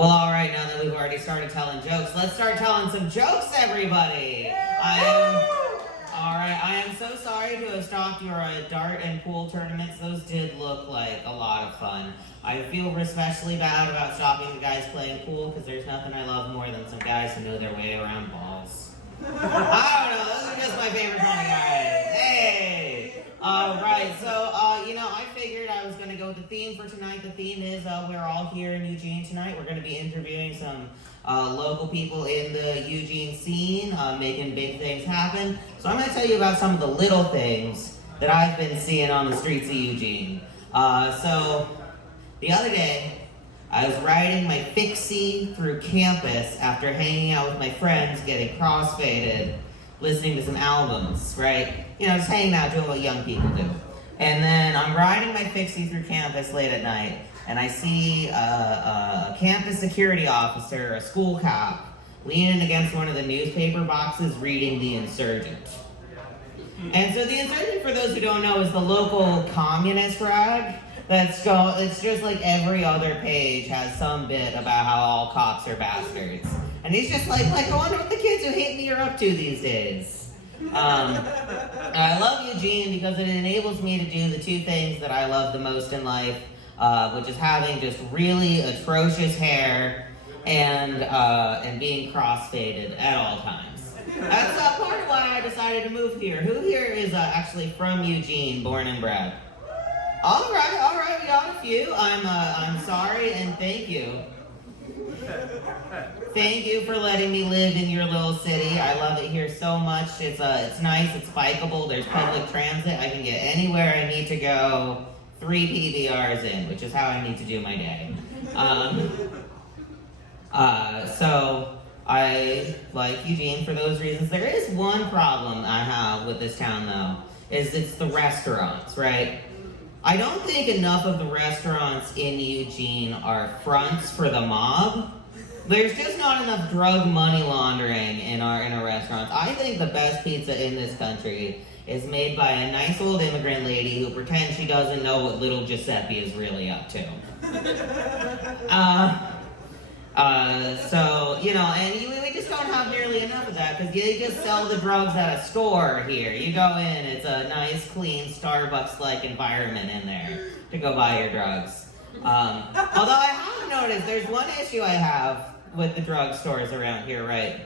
Well, all right, now that we've already started telling jokes, let's start telling some jokes, everybody. I am so sorry to have stopped your dart and pool tournaments. Those did look like a lot of fun. I feel especially bad about stopping the guys playing pool because there's nothing I love more than some guys who know their way around balls. I don't know, those are just my favorite kind of guys. Hey! Right, so, I figured I was going to go with the theme for tonight. The theme is we're all here in Eugene tonight. We're going to be interviewing some local people in the Eugene scene, making big things happen. So I'm going to tell you about some of the little things that I've been seeing on the streets of Eugene. So, the other day, I was riding my fixie through campus after hanging out with my friends, getting crossfaded, listening to some albums, right? Just hanging out, doing what young people do. And then I'm riding my fixie through campus late at night, and I see a campus security officer, a school cop, leaning against one of the newspaper boxes reading The Insurgent. And so The Insurgent, for those who don't know, is the local communist rag. It's just like every other page has some bit about how all cops are bastards. And he's just like, I wonder what the kids who hate me are up to these days. I love Eugene because it enables me to do the two things that I love the most in life, which is having just really atrocious hair and being crossfaded at all times. That's part of why I decided to move here. Who here is actually from Eugene, born and bred? All right, we got a few. I'm sorry and thank you. Thank you for letting me live in your little city. I love it here so much. It's nice, it's bikeable, there's public transit. I can get anywhere I need to go 3 PBRs in, which is how I need to do my day. So I like Eugene for those reasons. There is one problem I have with this town though, is it's the restaurants, right? I don't think enough of the restaurants in Eugene are fronts for the mob. There's just not enough drug money laundering in our restaurants. I think the best pizza in this country is made by a nice old immigrant lady who pretends she doesn't know what little Giuseppe is really up to. And we just don't have nearly enough of that because they just sell the drugs at a store here. You go in, it's a nice, clean, Starbucks-like environment in there to go buy your drugs. Although I have noticed there's one issue I have with the drugstores around here, right?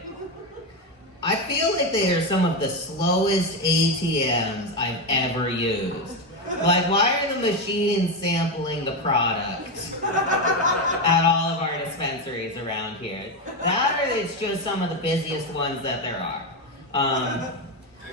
I feel like they are some of the slowest ATMs I've ever used. Like, why are the machines sampling the product at all of our dispensaries around here? That or it's just some of the busiest ones that there are.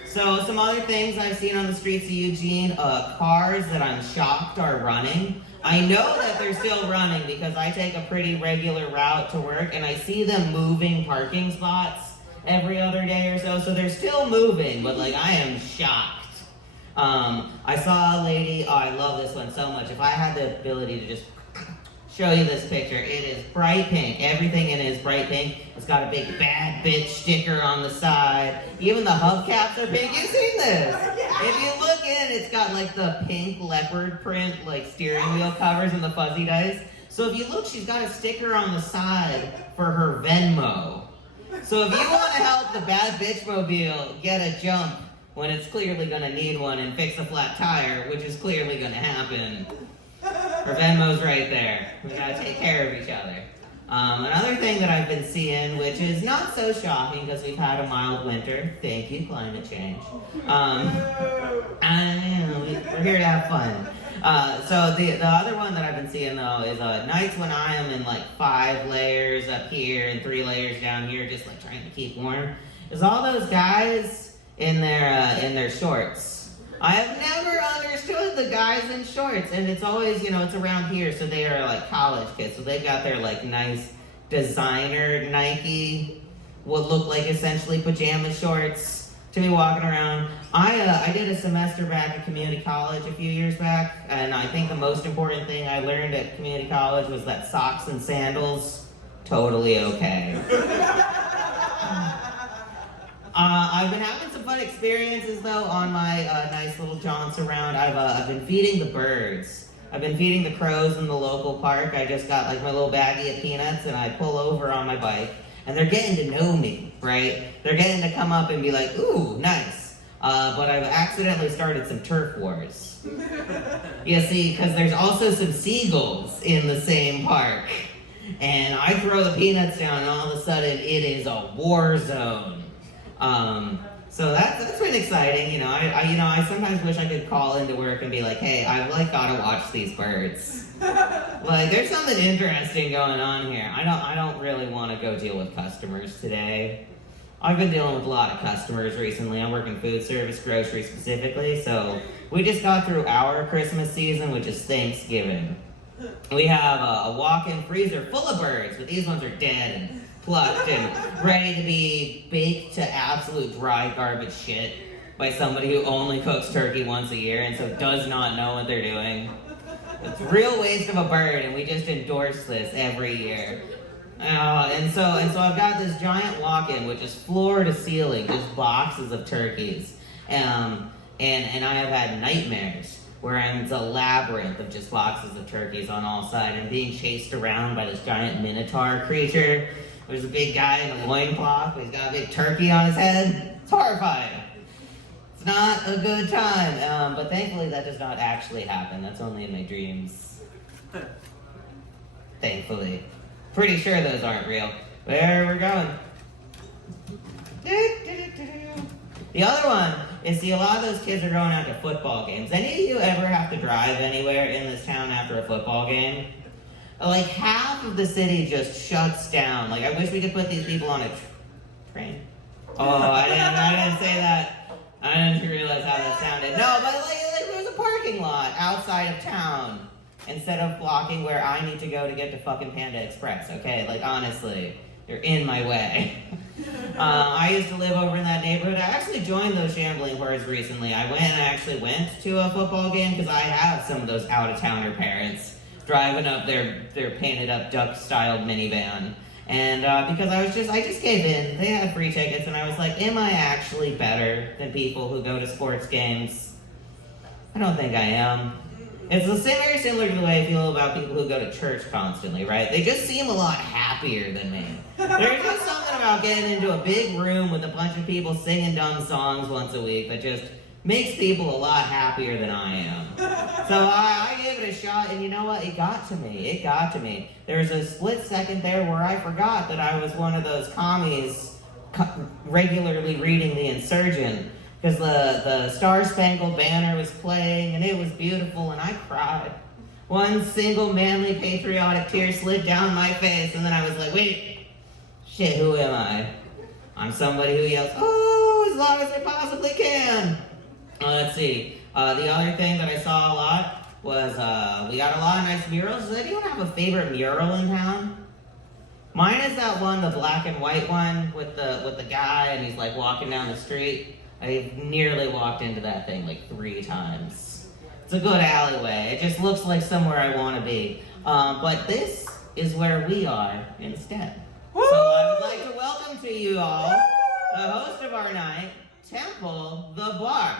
So some other things I've seen on the streets of Eugene, cars that I'm shocked are running. I know that they're still running because I take a pretty regular route to work and I see them moving parking spots every other day or so. So they're still moving, but I am shocked. I saw a lady, I love this one so much. If I had the ability to just show you this picture, it is bright pink. Everything in it is bright pink. It's got a big bad bitch sticker on the side. Even the hubcaps are pink. You've seen this. If you look in, it's got the pink leopard print, steering wheel covers and the fuzzy dice. So if you look, she's got a sticker on the side for her Venmo. So if you want to help the bad bitch mobile get a jump when it's clearly going to need one and fix a flat tire, which is clearly going to happen, her Venmo's right there. We gotta take care of each other. Another thing that I've been seeing, which is not so shocking because we've had a mild winter. Thank you, climate change. We're here to have fun. So the other one that I've been seeing though is nights when I am in 5 layers up here and 3 layers down here, just trying to keep warm. Is all those guys in their shorts. I have never understood the guys in shorts, and it's always, it's around here, so they are college kids, so they've got their nice designer Nike, what look like essentially pajama shorts to be walking around. I did a semester back at community college a few years back, and I think the most important thing I learned at community college was that socks and sandals, totally okay. I've been having some fun experiences though on my nice little jaunts around. I've been feeding the birds I've been feeding the crows in the local park. I just got like my little baggie of peanuts and I pull over on my bike and they're getting to know me, right? They're getting to come up and be like, ooh, nice. But I've accidentally started some turf wars. You see, because there's also some seagulls in the same park. And I throw the peanuts down and all of a sudden it is a war zone. So that's been exciting, you know. I sometimes wish I could call into work and be like, hey, I've like gotta watch these birds. Like, there's something interesting going on here. I don't really want to go deal with customers today. I've been dealing with a lot of customers recently. I work in food service, grocery specifically, so we just got through our Christmas season, which is Thanksgiving. We have a walk-in freezer full of birds, but these ones are dead and plucked and ready to be baked to absolute dry garbage shit by somebody who only cooks turkey once a year and so does not know what they're doing. It's a real waste of a bird, and we just endorse this every year. And so I've got this giant walk-in, which is floor to ceiling, just boxes of turkeys. And I have had nightmares where I'm in a labyrinth of just boxes of turkeys on all sides and being chased around by this giant minotaur creature. There's a big guy in a loincloth, but he's got a big turkey on his head. It's horrifying. It's not a good time, but thankfully that does not actually happen. That's only in my dreams. Thankfully. Pretty sure those aren't real. Where we're going. The other one is, see, a lot of those kids are going out to football games. Any of you ever have to drive anywhere in this town after a football game? Like, half of the city just shuts down. Like, I wish we could put these people on a train. Oh, I didn't say that. I didn't realize how that sounded. No, but like there's a parking lot outside of town instead of blocking where I need to go to get to fucking Panda Express, okay? Like, honestly, you're in my way. I used to live over in that neighborhood. I actually joined those shambling hordes recently. I actually went to a football game because I have some of those out-of-towner parents driving up their painted-up duck-styled minivan. And because I just gave in. They had free tickets, and I was like, am I actually better than people who go to sports games? I don't think I am. It's very similar to the way I feel about people who go to church constantly, right? They just seem a lot happier than me. There's just something about getting into a big room with a bunch of people singing dumb songs once a week that just makes people a lot happier than I am. So I gave it a shot, and you know what? It got to me. It got to me. There was a split second there where I forgot that I was one of those commies regularly reading The Insurgent, because the Star-Spangled Banner was playing, and it was beautiful, and I cried. One single manly patriotic tear slid down my face, and then I was like, wait, shit, who am I? I'm somebody who yells, oh, as long as I possibly can. Let's see. The other thing that I saw a lot was we got a lot of nice murals. Does anyone have a favorite mural in town? Mine is that one, the black and white one with the guy, and he's like walking down the street. I've nearly walked into that thing like 3 times. It's a good alleyway. It just looks like somewhere I want to be. But this is where we are instead. Woo! So I would like to welcome to you all the host of our night, Temple the Bard.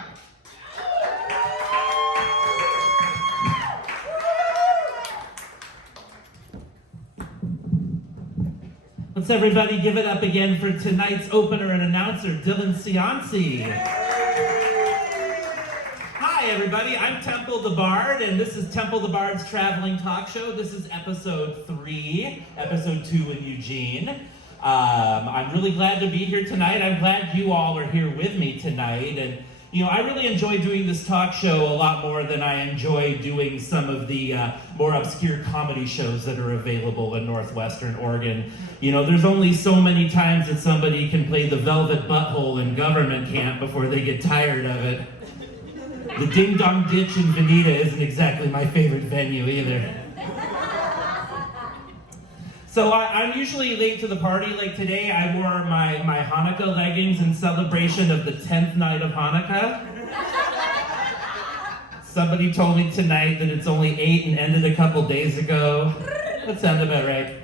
Let's everybody give it up again for tonight's opener and announcer, Dylan Cianci. Hi everybody, I'm Temple the Bard, and this is Temple the Bard's Traveling Talk Show. This is episode 3, episode 2 in Eugene. I'm really glad to be here tonight. I'm glad you all are here with me tonight. And you know, I really enjoy doing this talk show a lot more than I enjoy doing some of the more obscure comedy shows that are available in Northwestern Oregon. You know, there's only so many times that somebody can play the velvet butthole in government camp before they get tired of it. The Ding Dong Ditch in Veneta isn't exactly my favorite venue either. So I'm usually late to the party. Like today, I wore my Hanukkah leggings in celebration of the 10th night of Hanukkah. Somebody told me tonight that it's only 8 and ended a couple days ago. That sounds about right.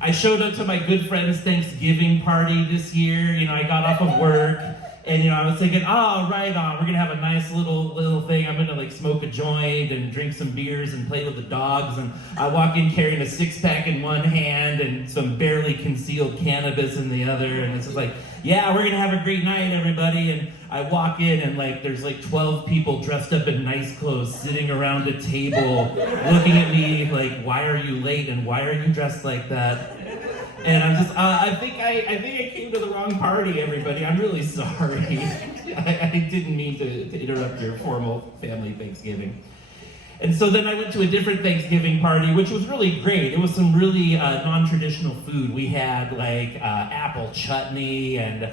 I showed up to my good friend's Thanksgiving party this year. You know, I got off of work, And I was thinking, oh, right on, we're gonna have a nice little thing. I'm gonna like smoke a joint and drink some beers and play with the dogs. And I walk in carrying a 6-pack in one hand and some barely concealed cannabis in the other. And it's just like, yeah, we're gonna have a great night, everybody. And I walk in and like there's like 12 people dressed up in nice clothes sitting around a table looking at me like, why are you late and why are you dressed like that? And I'm just, I think I came to the wrong party, everybody. I'm really sorry. I didn't mean to interrupt your formal family Thanksgiving. And so then I went to a different Thanksgiving party, which was really great. It was some really non-traditional food. We had like apple chutney and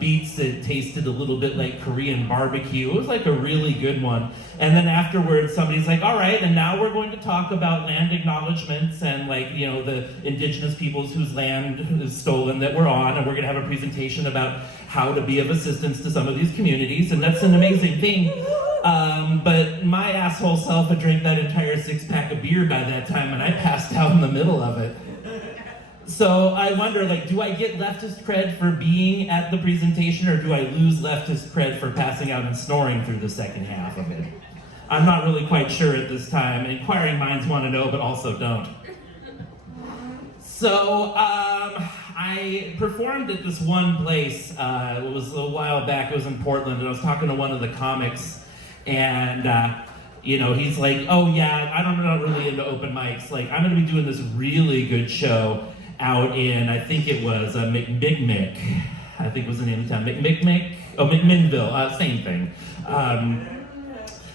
beets that tasted a little bit like Korean barbecue. It was like a really good one. And then afterwards, somebody's like, all right, and now we're going to talk about land acknowledgements and like, the indigenous peoples whose land is stolen that we're on, and we're gonna have a presentation about how to be of assistance to some of these communities, and that's an amazing thing. But my asshole self had drank that entire 6-pack of beer by that time, and I passed out in the middle of it. So I wonder, like, do I get leftist cred for being at the presentation, or do I lose leftist cred for passing out and snoring through the second half of it? I'm not really quite sure at this time. Inquiring minds want to know, but also don't. So I performed at this one place. It was a while back. It was in Portland, and I was talking to one of the comics, and he's like, oh yeah, I'm not really into open mics. Like, I'm going to be doing this really good show out in, I think it was McMick. I think was the name of the town. McMinnville, same thing.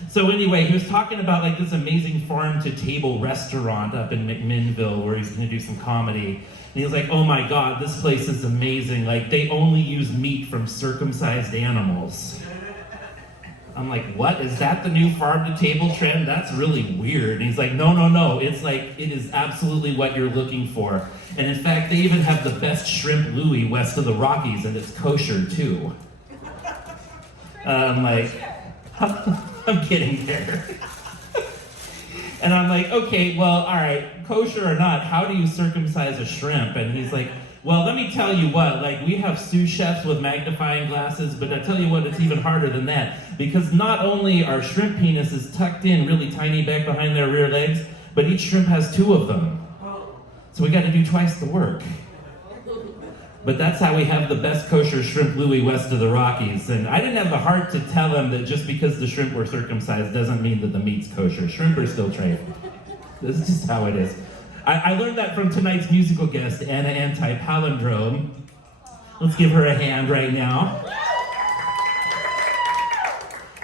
So anyway, he was talking about like this amazing farm-to-table restaurant up in McMinnville where he's going to do some comedy. And he was like, oh my God, this place is amazing. Like, they only use meat from circumcised animals. I'm like, what? Is that the new farm-to-table trend? That's really weird. And he's like, no. It's like, it is absolutely what you're looking for. And in fact, they even have the best shrimp Louis west of the Rockies, and it's kosher too. I'm like, I'm getting there. And I'm like, okay, well, all right, kosher or not, how do you circumcise a shrimp? And he's like, well, let me tell you what, like, we have sous chefs with magnifying glasses, but I tell you what, it's even harder than that, because not only are shrimp penises tucked in really tiny back behind their rear legs, but each shrimp has 2 of them. So we got to do twice the work. But that's how we have the best kosher shrimp Louis west of the Rockies. And I didn't have the heart to tell him that just because the shrimp were circumcised doesn't mean that the meat's kosher. Shrimp are still trained. This is just how it is. I learned that from tonight's musical guest, Anna Anti-Palindrome. Let's give her a hand right now.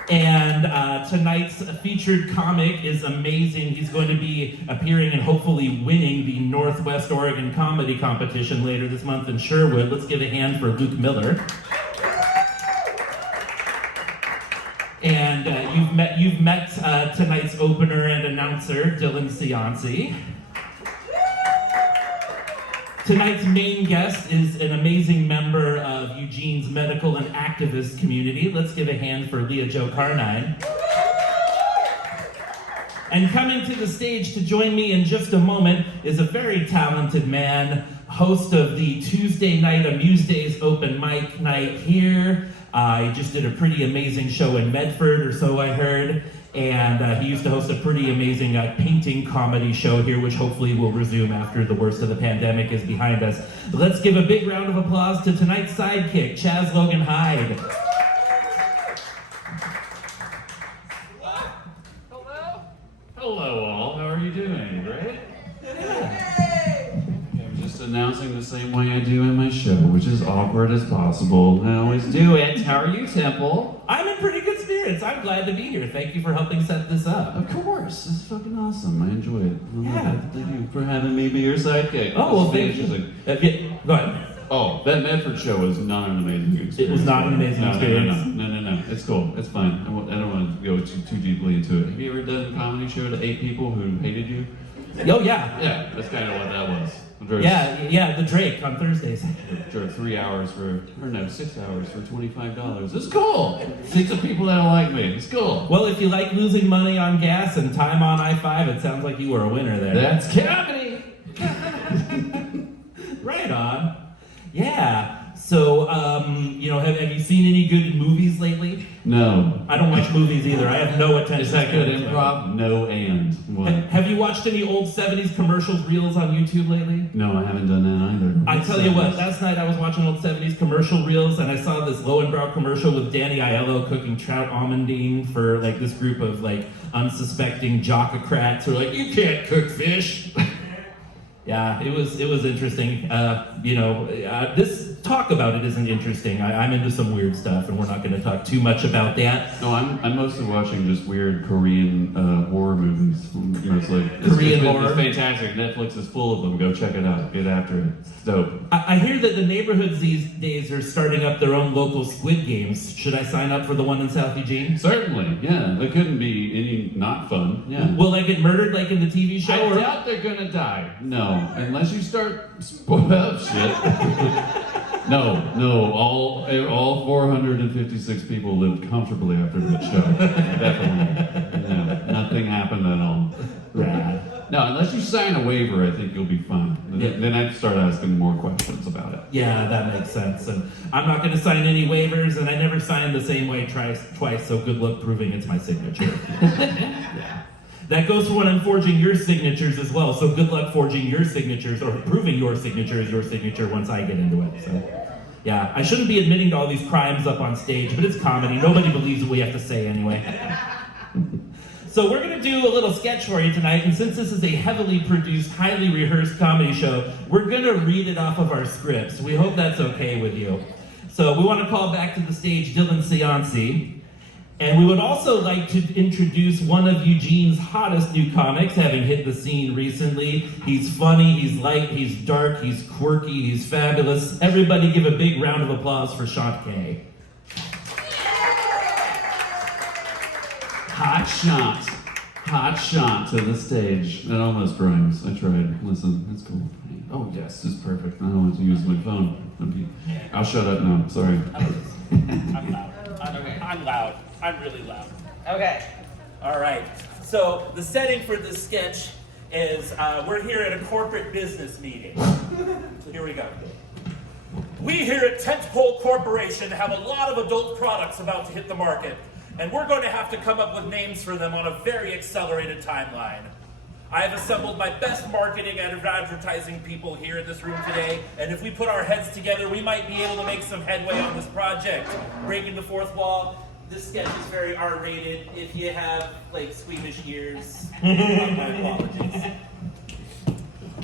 And tonight's featured comic is amazing. He's going to be appearing and hopefully winning the Northwest Oregon Comedy Competition later this month in Sherwood. Let's give a hand for Luke Miller. And you've met tonight's opener and announcer, Dylan Cianci. Tonight's main guest is an amazing member of Eugene's medical and activist community. Let's give a hand for Leah Jo Carnine. And coming to the stage to join me in just a moment is a very talented man, host of the Tuesday night Amusedays open mic night here. He just did a pretty amazing show in Medford, or so I heard. And he used to host a pretty amazing painting comedy show here, which hopefully will resume after the worst of the pandemic is behind us. Let's give a big round of applause to tonight's sidekick, Chaz Logan Hyde. Hello all, how are you doing? Great? I'm just announcing the same way I do in my show, which is awkward as possible. I always do it. How are you, Temple? I'm in pretty good spirits. I'm glad to be here. Thank you for helping set this up. Of course, this is fucking awesome. I enjoy it. Yeah. Thank you for having me be your sidekick. Oh, well, thank you. Go ahead. Oh, that Medford show was not an amazing experience. It was not an amazing experience. No. It's cool. It's fine. I don't want to go too deeply into it. Have you ever done a comedy show to 8 people who hated you? Oh, yeah. Yeah, that's kind of what that was. Yeah, the Drake on Thursdays. Drove 6 hours for $25. It's cool. See some people that don't like me. It's cool. Well, if you like losing money on gas and time on I-5, it sounds like you were a winner there. That's comedy. Right on. Yeah. So, have you seen any good movies lately? No. I don't watch movies either. I have no attention. Is that good span. improv? No and. What? Have you watched any old 70s commercials reels on YouTube lately? No, I haven't done that either. I tell you what, last night I was watching old 70s commercial reels and I saw this Lowenbrow commercial with Danny Aiello cooking trout almondine for like this group of like unsuspecting jockocrats who are like, you can't cook fish. Yeah, it was interesting. This talk about it isn't interesting. I'm into some weird stuff, and we're not going to talk too much about that. No, I'm mostly watching just weird Korean horror movies. It's like Korean horror. It's fantastic. Netflix is full of them. Go check it out. Get after it. It's dope. I hear that the neighborhoods these days are starting up their own local Squid Games. Should I sign up for the one in South Eugene? Certainly, yeah. There couldn't be any not fun. Yeah. Will I get murdered like in the TV show? I doubt they're gonna die. No, unless you start spoil shit. No, all 456 people lived comfortably after that show. Definitely. Yeah, nothing happened at all. Rad. No, unless you sign a waiver, I think you'll be fine. Then I'd start asking more questions about it. Yeah, that makes sense. And I'm not going to sign any waivers, and I never signed the same way twice, so good luck proving it's my signature. Yeah. That goes for when I'm forging your signatures as well, so good luck forging your signatures or proving your signature is your signature once I get into it. So, yeah, I shouldn't be admitting to all these crimes up on stage, but it's comedy. Nobody believes what we have to say anyway. So we're going to do a little sketch for you tonight, and since this is a heavily produced, highly rehearsed comedy show, we're going to read it off of our scripts. We hope that's okay with you. So we want to call back to the stage Dylan Seancy. And we would also like to introduce one of Eugene's hottest new comics, having hit the scene recently. He's funny, he's light, he's dark, he's quirky, he's fabulous. Everybody give a big round of applause for Sean Kay. Hot shot to the stage. That almost rhymes. I tried. Listen, that's cool. Oh yes, this is perfect. I don't want to use my phone. I'll shut up now. Sorry. I'm loud. I'm loud. I'm really loud. Okay. All right. So the setting for this sketch is we're here at a corporate business meeting. So here we go. We here at Tentpole Corporation have a lot of adult products about to hit the market, and we're going to have to come up with names for them on a very accelerated timeline. I have assembled my best marketing and advertising people here in this room today, and if we put our heads together, we might be able to make some headway on this project. Breaking the fourth wall. This sketch is very R-rated. If you have, like, squeamish ears, my apologies.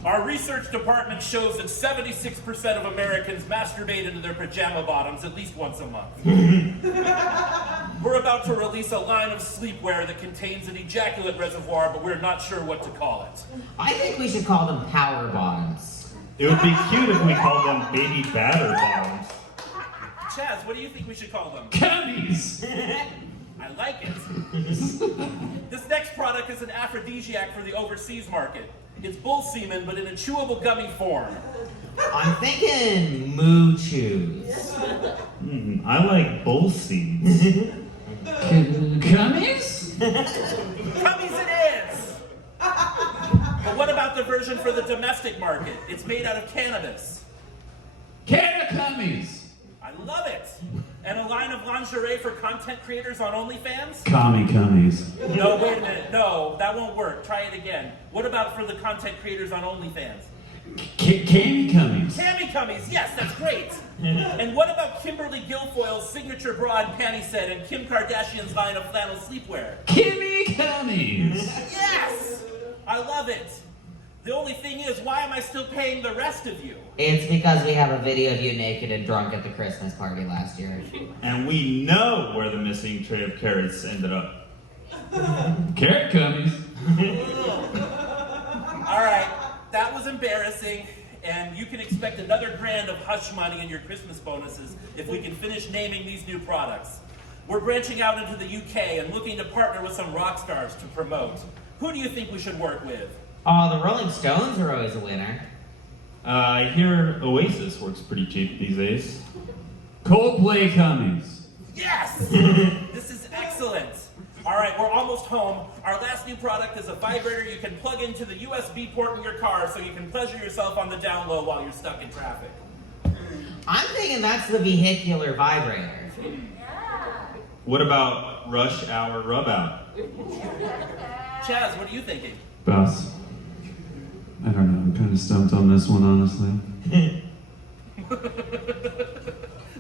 Our research department shows that 76% of Americans masturbate into their pajama bottoms at least once a month. We're about to release a line of sleepwear that contains an ejaculate reservoir, but we're not sure what to call it. I think we should call them power bottoms. It would be cute if we called them baby batter bottoms. Chaz, what do you think we should call them? Cubbies! I like it. This next product is an aphrodisiac for the overseas market. It's bull semen, but in a chewable gummy form. I'm thinking moo chews. I like bull seeds. Cummies? Gummies it is! But what about the version for the domestic market? It's made out of cannabis. Canna cummies! I love it! And a line of lingerie for content creators on OnlyFans? Commie cummies. No, wait a minute. No, that won't work. Try it again. What about for the content creators on OnlyFans? Cami cummies. Tammy Cummies, yes, that's great. And what about Kimberly Guilfoyle's signature bra and panty set and Kim Kardashian's line of flannel sleepwear? Kimmy cummies. Yes! I love it. The only thing is, why am I still paying the rest of you? It's because we have a video of you naked and drunk at the Christmas party last year. And we know where the missing tray of carrots ended up. Carrot cummies. All right, that was embarrassing, and you can expect another grand of hush money in your Christmas bonuses if we can finish naming these new products. We're branching out into the UK and looking to partner with some rock stars to promote. Who do you think we should work with? Oh, the Rolling Stones are always a winner. I hear Oasis works pretty cheap these days. Coldplay cummies. Yes! This is excellent. All right, we're almost home. Our last new product is a vibrator you can plug into the USB port in your car so you can pleasure yourself on the down low while you're stuck in traffic. I'm thinking that's the vehicular vibrator. What about rush hour rub out? Chaz, what are you thinking? Boss, I don't know. I'm kind of stumped on this one, honestly.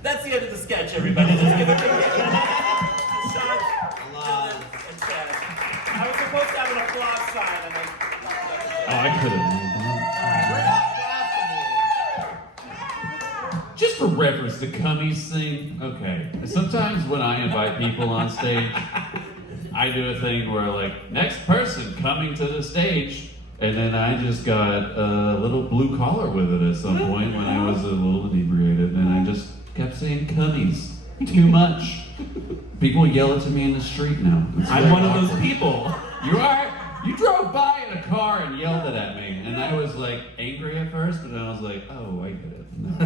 That's the end of the sketch, everybody. Just give it to me. I was supposed to have an applause sign, and I could have made that. Just for reference, the cummies thing. Okay. Sometimes when I invite people on stage, I do a thing where like, next person coming to the stage, and then I just got a little blue collar with it at some point when I was a little inebriated, and I just kept saying cummies too much. People yell it to me in the street now. I'm one of those people. You are? You drove by in a car and yelled it at me, and I was like angry at first, but then I was like, oh, I get it. No.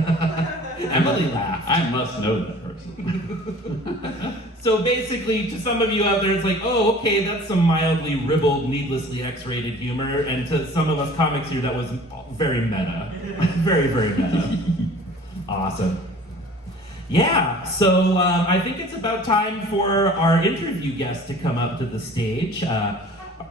Emily laughed. I must know that person. So basically, to some of you out there, it's like, oh, okay, that's some mildly ribald, needlessly X-rated humor, and to some of us comics here, that was very meta. Very, very meta. Awesome. Yeah, so I think it's about time for our interview guest to come up to the stage.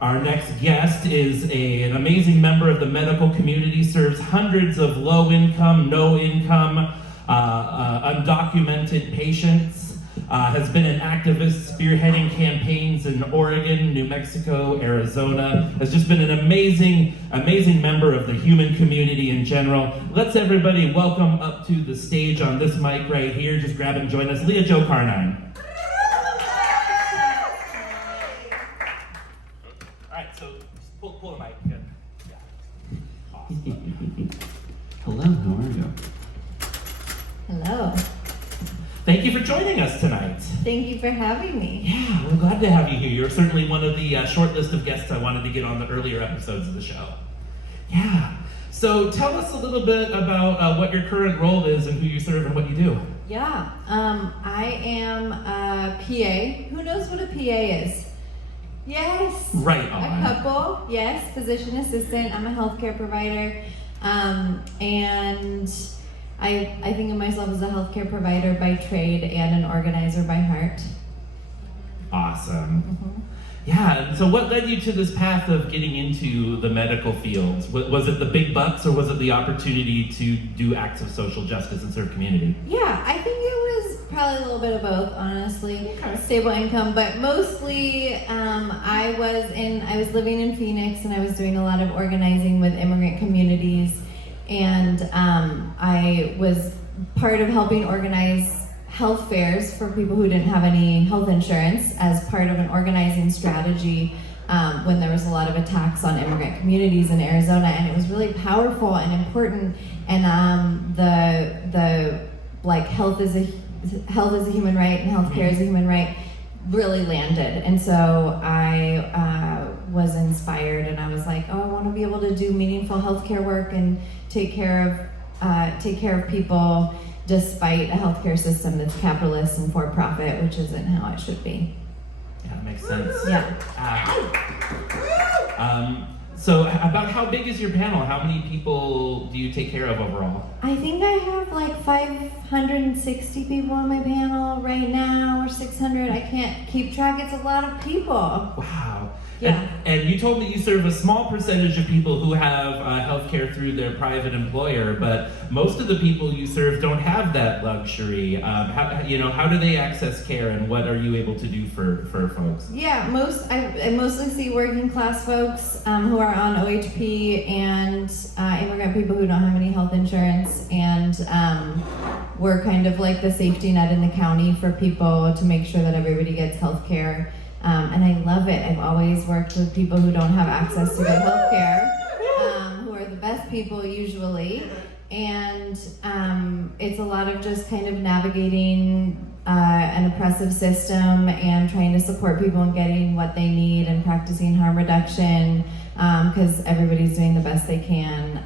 Our next guest is an amazing member of the medical community, serves hundreds of low-income, no-income, undocumented patients, has been an activist spearheading campaigns in Oregon, New Mexico, Arizona, has just been an amazing, amazing member of the human community in general. Let's everybody welcome up to the stage on this mic right here, just grab and join us, Leah Jo Carnine. Pull the mic. Good. Yeah. Awesome. Hello, how are you? Hello. Thank you for joining us tonight. Thank you for having me. Yeah, we're glad to have you here. You're certainly one of the short list of guests I wanted to get on the earlier episodes of the show. Yeah. So tell us a little bit about what your current role is and who you serve and what you do. Yeah. I am a PA. Who knows what a PA is? Yes. Right on. A couple. Yes. Physician assistant. I'm a healthcare provider. And I think of myself as a healthcare provider by trade and an organizer by heart. Awesome. Mm-hmm. Yeah, and so what led you to this path of getting into the medical field? Was it the big bucks or was it the opportunity to do acts of social justice and serve community? Yeah, I think it was probably a little bit of both, honestly. Okay. Stable income, but mostly I was living in Phoenix and I was doing a lot of organizing with immigrant communities, and I was part of helping organize health fairs for people who didn't have any health insurance as part of an organizing strategy when there was a lot of attacks on immigrant communities in Arizona, and it was really powerful and important. And the like health is a human right and healthcare is a human right really landed. And so I was inspired, and I was like, oh, I want to be able to do meaningful healthcare work and take care of people, despite a healthcare system that's capitalist and for-profit, which isn't how it should be. Yeah, that makes sense. Yeah. So about how big is your panel? How many people do you take care of overall? I think I have like 560 people on my panel right now, or 600. I can't keep track. It's a lot of people. Wow. Yeah. And you told me you serve a small percentage of people who have health care through their private employer, but most of the people you serve don't have that luxury. How do they access care, and what are you able to do for folks? Yeah, I mostly see working class folks who are on OHP and immigrant people who don't have any health insurance, and we're kind of like the safety net in the county for people to make sure that everybody gets health care. And I love it. I've always worked with people who don't have access to good health care, who are the best people usually. And it's a lot of just kind of navigating an oppressive system and trying to support people in getting what they need and practicing harm reduction, because everybody's doing the best they can.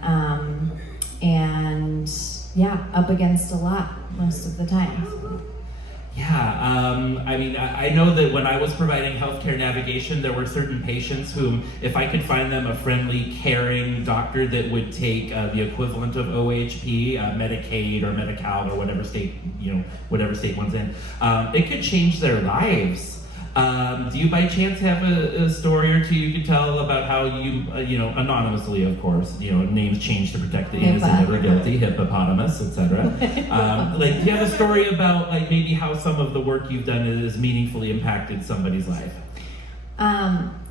And yeah, up against a lot most of the time. Yeah, I mean, I know that when I was providing healthcare navigation, there were certain patients whom, if I could find them a friendly, caring doctor that would take the equivalent of OHP, Medicaid or Medi-Cal or whatever state, whatever state one's in, it could change their lives. Do you by chance have a story or two you could tell about how you, anonymously, of course, names changed to protect the innocent or guilty, hippopotamus, etc. Do you have a story about maybe how some of the work you've done has meaningfully impacted somebody's life?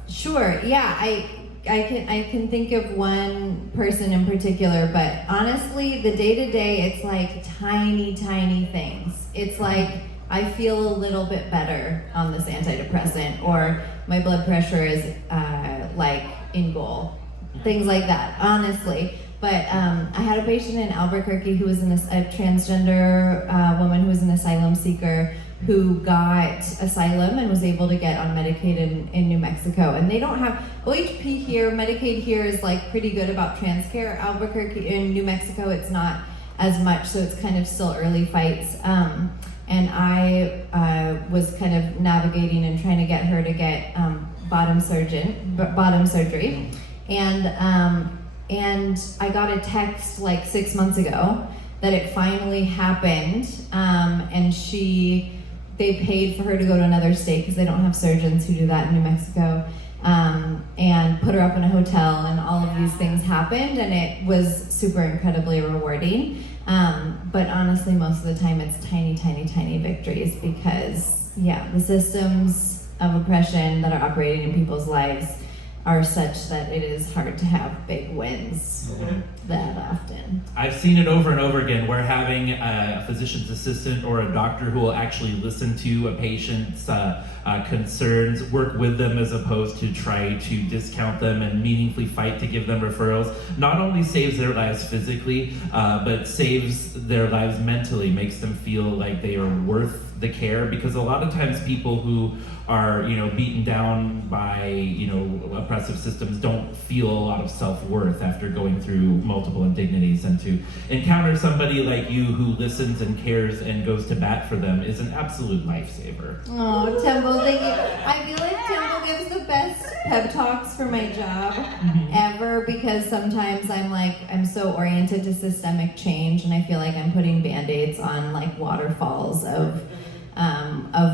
Sure. Yeah, I can think of one person in particular, but honestly, the day-to-day, it's like tiny things. It's like I feel a little bit better on this antidepressant, or my blood pressure is in goal. Things like that, honestly. But I had a patient in Albuquerque who was a transgender woman who was an asylum seeker who got asylum and was able to get on Medicaid in New Mexico. And they don't have OHP here. Medicaid here is pretty good about trans care. Albuquerque in New Mexico, it's not as much, so it's kind of still early fights. And I was kind of navigating and trying to get her to get bottom surgery. And I got a text 6 months ago that it finally happened, and they paid for her to go to another state because they don't have surgeons who do that in New Mexico, and put her up in a hotel, and all of these things happened, and it was super incredibly rewarding. But honestly, most of the time it's tiny victories, because the systems of oppression that are operating in people's lives are such that it is hard to have big wins that often. I've seen it over and over again, where having a physician's assistant or a doctor who will actually listen to a patient's concerns, work with them as opposed to try to discount them and meaningfully fight to give them referrals, not only saves their lives physically, but saves their lives mentally, makes them feel like they are worth the care, because a lot of times people who are beaten down by oppressive systems don't feel a lot of self-worth after going through multiple indignities, and to encounter somebody like you who listens and cares and goes to bat for them is an absolute lifesaver. Oh, Temple, thank you. I feel like Temple gives the best pep talks for my job ever, because sometimes I'm so oriented to systemic change, and I feel like I'm putting band-aids on waterfalls of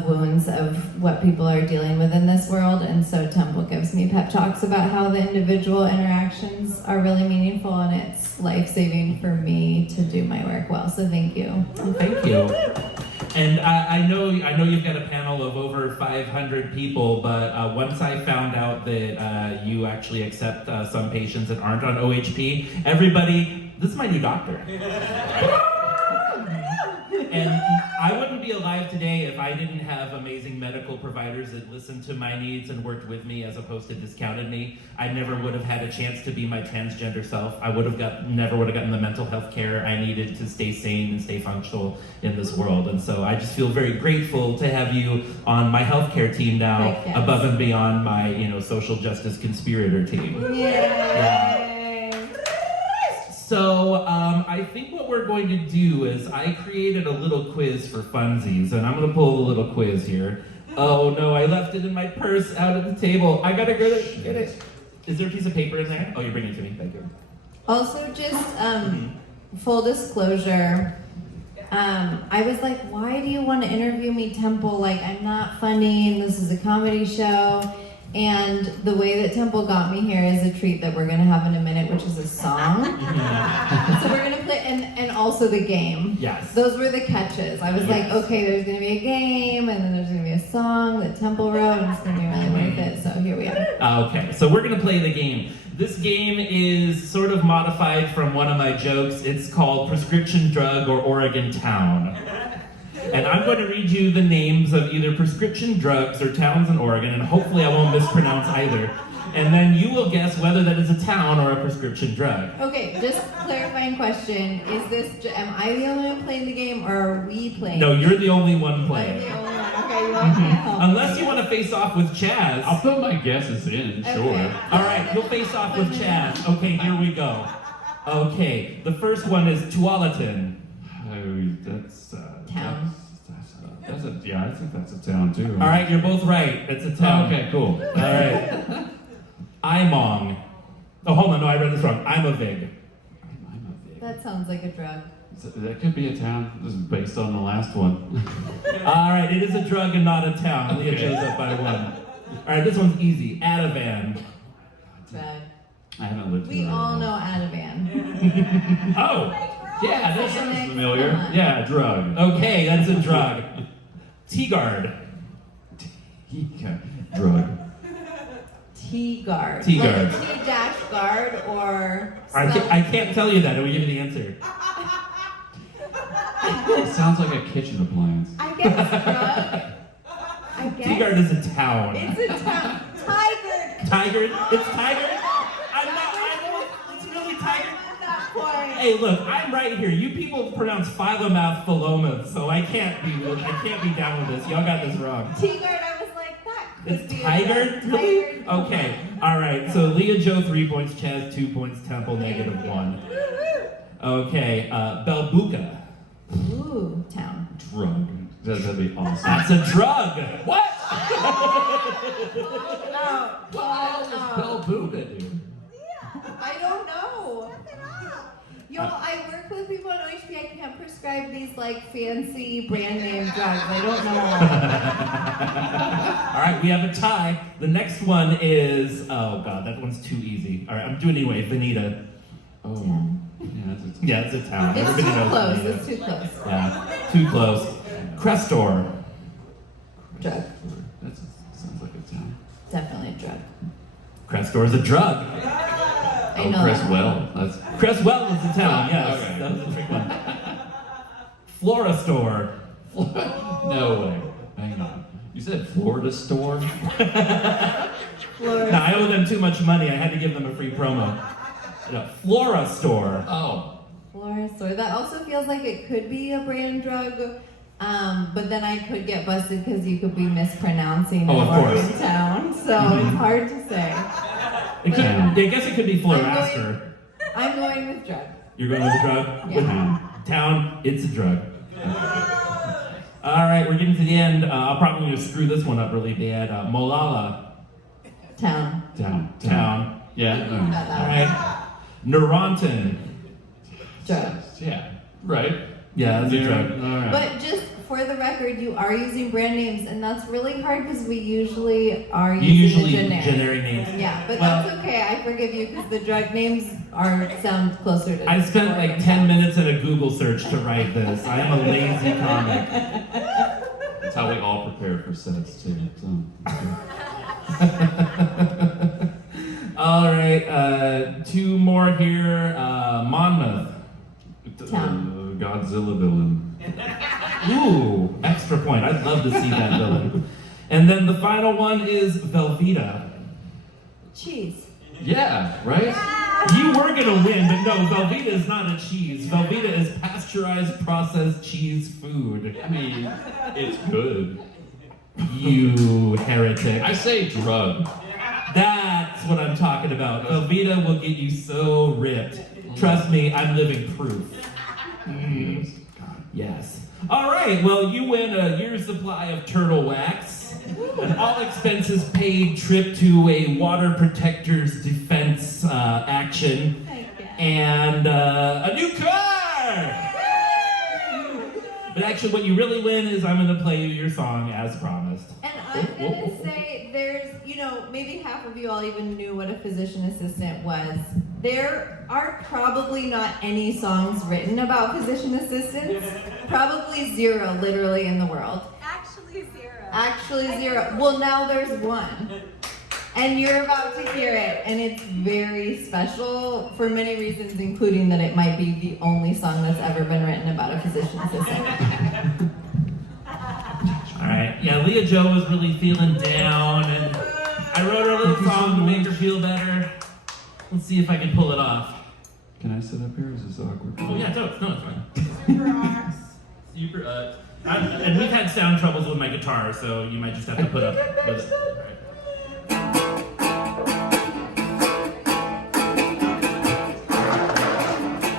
wounds of what people are dealing with in this world. And so Temple gives me pep talks about how the individual interactions are really meaningful, and it's life-saving for me to do my work well. So thank you. Thank you. And I know you've got a panel of over 500 people, but once I found out that you actually accept some patients that aren't on OHP, everybody, this is my new doctor. And I wouldn't be alive today if I didn't have amazing medical providers that listened to my needs and worked with me as opposed to discounted me. I never would have had a chance to be my transgender self. I never would have gotten the mental health care I needed to stay sane and stay functional in this world. And so I just feel very grateful to have you on my healthcare team now, above and beyond my social justice conspirator team. Yeah. So I think what we're going to do is I created a little quiz for funsies, and I'm going to pull a little quiz here. Oh no, I left it in my purse out at the table. I gotta get it. Is there a piece of paper in there? Oh, you're bringing it to me. Thank you. Also, just full disclosure, I was like, why do you want to interview me, Temple? I'm not funny, and this is a comedy show. And the way that Temple got me here is a treat that we're going to have in a minute, which is a song. So we're going to play, and also the game. Yes. Those were the catches. I was like, okay, there's going to be a game, and then there's going to be a song that Temple wrote, and it's going to be really worth it. So here we are. Okay, so we're going to play the game. This game is sort of modified from one of my jokes. It's called Prescription Drug or Oregon Town. And I'm going to read you the names of either prescription drugs or towns in Oregon, and hopefully I won't mispronounce either. And then you will guess whether that is a town or a prescription drug. Okay, just clarifying question. Am I the only one playing the game, or are we playing? No, you're the only one playing. I'm the only one. Okay, you all can't help. Unless you want to face off with Chaz. I'll put my guesses in, sure. Okay. All right, we'll face off with Chaz. Okay, here we go. Okay, the first one is Tualatin. Oh, that's Town. I think that's a town too. All right, you're both right. It's a town. Okay, cool. All right. Imong. Oh, hold on. No, I read this wrong. Imavig. That sounds like a drug. That could be a town. This is based on the last one. All right, it is a drug and not a town. Leah Okay. shows up by one. All right, this one's easy. Ativan. Drug. I haven't lived We here. all know Ativan. Oh, Yeah, that sounds Panic, familiar. come on. Yeah, drug. okay, that's a drug. T-guard. Drug. T-guard. T-guard. Like a T-guard or... I can't tell you that. I will give you the answer. It sounds like a kitchen appliance. I guess drug. I guess. T-guard is a town. It's a town. Tiger. Tiger? It's Tiger? I know it's really Tiger. At that point. Hey, look, I'm right here. You people pronounce Philomath Philomath, so I can't be down with this. Y'all got this wrong. T-guard, I was like, that could It's be a Tiger? drug. Really? Tiger. Okay. All right. So Leah Joe 3 points, Chaz 2 points, Temple -1. Okay. Belbuca. Ooh, town. Drug. That'd be awesome. That's a drug. What? Belbuca, dude. I don't know. Yo, I work with people on OHP. I can't prescribe these like fancy brand name drugs. I don't know. All right, we have a tie. The next one is, oh God, that one's too easy. All right, I'm doing it anyway. Veneta. Oh. Yeah, it's a town. It's Everybody too knows close. Veneta. It's too close. Yeah, too close. Crestor. Drug. That sounds like a town. Definitely a drug. Crestor is a drug. I know. Cresswell. That's Creswell is a town, yes. Okay. That was a trick one. Floristore. no way. Hang on. You said Florida store? Florida. No, I owe them too much money. I had to give them a free promo. No, Floristore. Oh. Florida store. That also feels like it could be a brand drug. But then I could get busted because you could be mispronouncing Oh, of course. in town. So it's hard to say. It could, Yeah. I guess it could be Florastor. I'm going with drug. You're going with a drug? Yeah. With town, it's a drug. All right, we're getting to the end. I'm probably going to screw this one up really bad. Molalla. Town. Town. Yeah. All right. Neurontin. Drug. Yeah. Right. Yeah, that's a drug. All right. But just for the record, you are using brand names, and that's really hard because we usually are You using usually the generic names. Yeah, but Well- that's okay. I forgive you because the drug names sound closer to. I spent like foreign 10 sounds. minutes in a Google search to write this. I am a lazy comic. That's how we all prepare for sets too. So. All right, 2 more here. Monmouth. Town. Godzilla villain. Ooh, extra point. I'd love to see that villain. And then the final one is Velveeta. Cheese. Yeah. Right. You were gonna win, but no, Velveeta is not a cheese. Velveeta is pasteurized processed cheese food. I mean, it's good. You heretic. I say drug. That's what I'm talking about. Velveeta will get you so ripped. Trust me, I'm living proof. Yes. All right, well, you win a year's supply of turtle wax, an all expenses paid trip to a water protector's defense action, and a new car! But actually, what you really win is I'm going to play you your song as promised. And I'm gonna say there's, maybe half of you all even knew what a physician assistant was. There are probably not any songs written about physician assistants. Probably 0, literally, in the world. Actually, 0. Actually 0. Well, now there's 1. And you're about to hear it, and it's very special for many reasons, including that it might be the only song that's ever been written about a physician assistant. All right, yeah, Leah Joe was really feeling down, and I wrote her a little song to make her feel better. Let's see if I can pull it off. Can I sit up here? Is this awkward? Oh yeah, no, it's fine. Super, and we've had sound troubles with my guitar, so you might just have to put up with it. All right.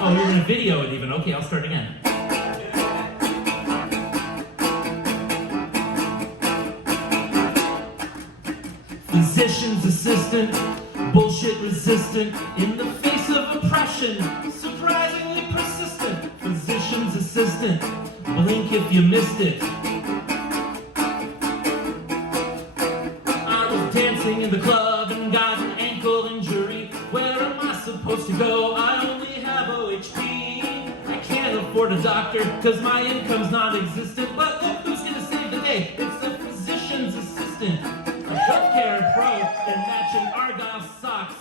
Oh, you're gonna video it even. Okay, I'll start again. consistent, bullshit resistant, in the face of oppression, surprisingly persistent, physician's assistant, blink if you missed it. I was dancing in the club and got an ankle injury. Where am I supposed to go? I only have OHP. I can't afford a doctor cause my income's non-existent. But look who's gonna save the day. It's the physician's assistant, a healthcare pro in matching Argyle socks.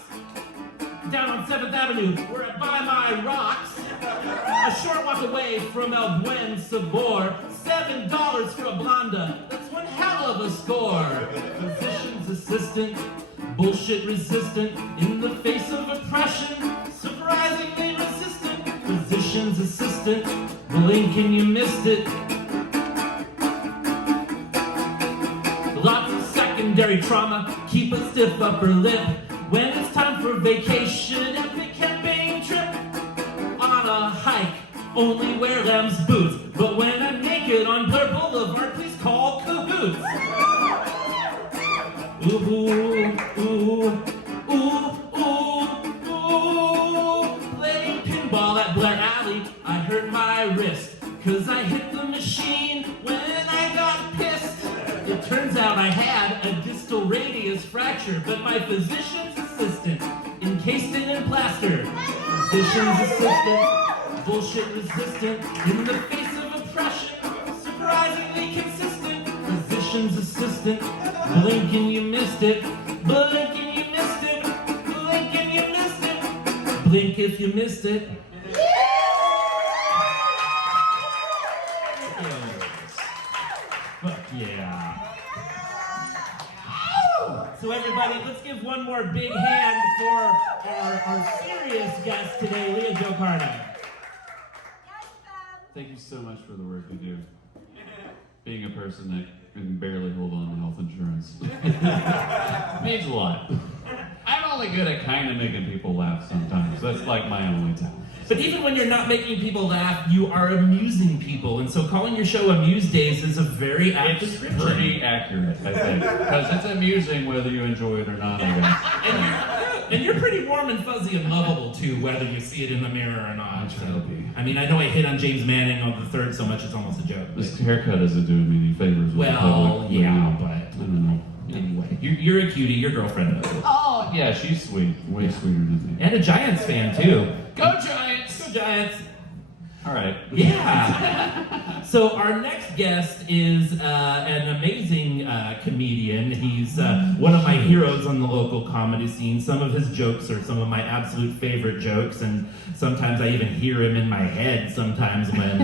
Down on 7th Avenue, where I buy my rocks. A short walk away from El Buen Sabor. $7 for a blonda, that's one hell of a score. Physician's assistant, bullshit resistant, in the face of oppression, surprisingly resistant. Physician's assistant, blink and you missed it. Lots of secondary trauma, keep a stiff upper lip. When it's time for vacation, epic camping trip. On a hike, only wear Lamb's boots. But when I'm naked on Blair Boulevard, please call cahoots. Ooh, ooh, ooh, ooh, ooh. Playing pinball at Blair Alley, I hurt my wrist. Cause I hit the machine when I got pissed. It turns out I had a distal radius fracture, but my physician's assistant encased it in plaster. Physician's assistant, bullshit resistant, in the face of oppression, surprisingly consistent. Physician's assistant, blink and you missed it. Blink and you missed it. Blink and you missed it. Blink if you missed it. Fuck yeah. So everybody, let's give one more big hand for our serious guest today, Leah Joe Carter. Thank you so much for the work you do. Being a person that can barely hold on to health insurance means a lot. I'm only good at kind of making people laugh sometimes. That's like my only talent. But even when you're not making people laugh, you are amusing people. And so calling your show Amuse Days is a very apt It's description. pretty accurate, I think. Because it's amusing whether you enjoy it or not, I guess. And you're pretty warm and fuzzy and lovable too, whether you see it in the mirror or not. I try to be. I mean, I know I hit on James Manning on the third so much it's almost a joke. This haircut isn't doing me any favors with the Well, public. yeah, I but don't know. anyway, you're a cutie. Your girlfriend knows it. Oh, yeah, she's sweet. Way sweeter than me. And a Giants fan too. Go Giants! Go Giants! All right. Yeah. So our next guest is an amazing comedian. He's one of my heroes on the local comedy scene. Some of his jokes are some of my absolute favorite jokes, and sometimes I even hear him in my head. Sometimes when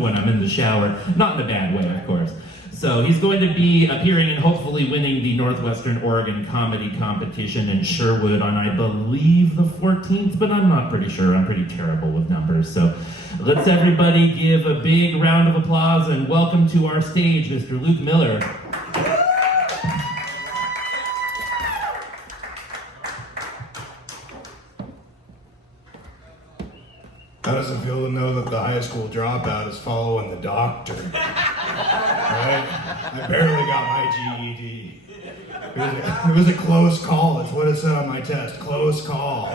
when I'm in the shower, not in a bad way, of course. So he's going to be appearing and hopefully winning the Northwestern Oregon Comedy Competition in Sherwood on, I believe, the 14th, but I'm not pretty sure. I'm pretty terrible with numbers. So let's everybody give a big round of applause and welcome to our stage, Mr. Luke Miller. How does it feel to know that the high school dropout is following the doctor? Right? I barely got my GED. It was a close call. It's what it said on my test. Close call.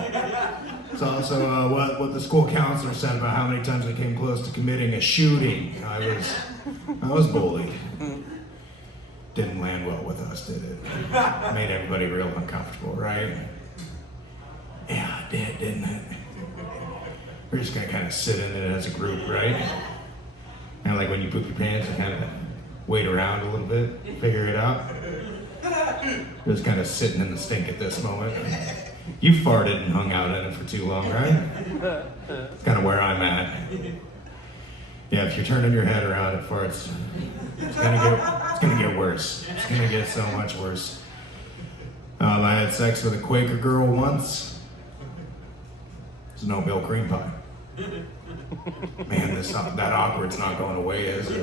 It's also what the school counselor said about how many times I came close to committing a shooting. I was bullied. Didn't land well with us, did it? Made everybody real uncomfortable, right? Yeah, it did, didn't it? We're just gonna kind of sit in it as a group, right? Kind of like when you poop your pants, you kind of wait around a little bit, figure it out. Just kind of sitting in the stink at this moment. You farted and hung out in it for too long, right? It's kind of where I'm at. Yeah, if you're turning your head around at farts, it's gonna get worse. It's gonna get so much worse. I had sex with a Quaker girl once. There's no Bill cream pie. Man, that awkward's not going away, is it?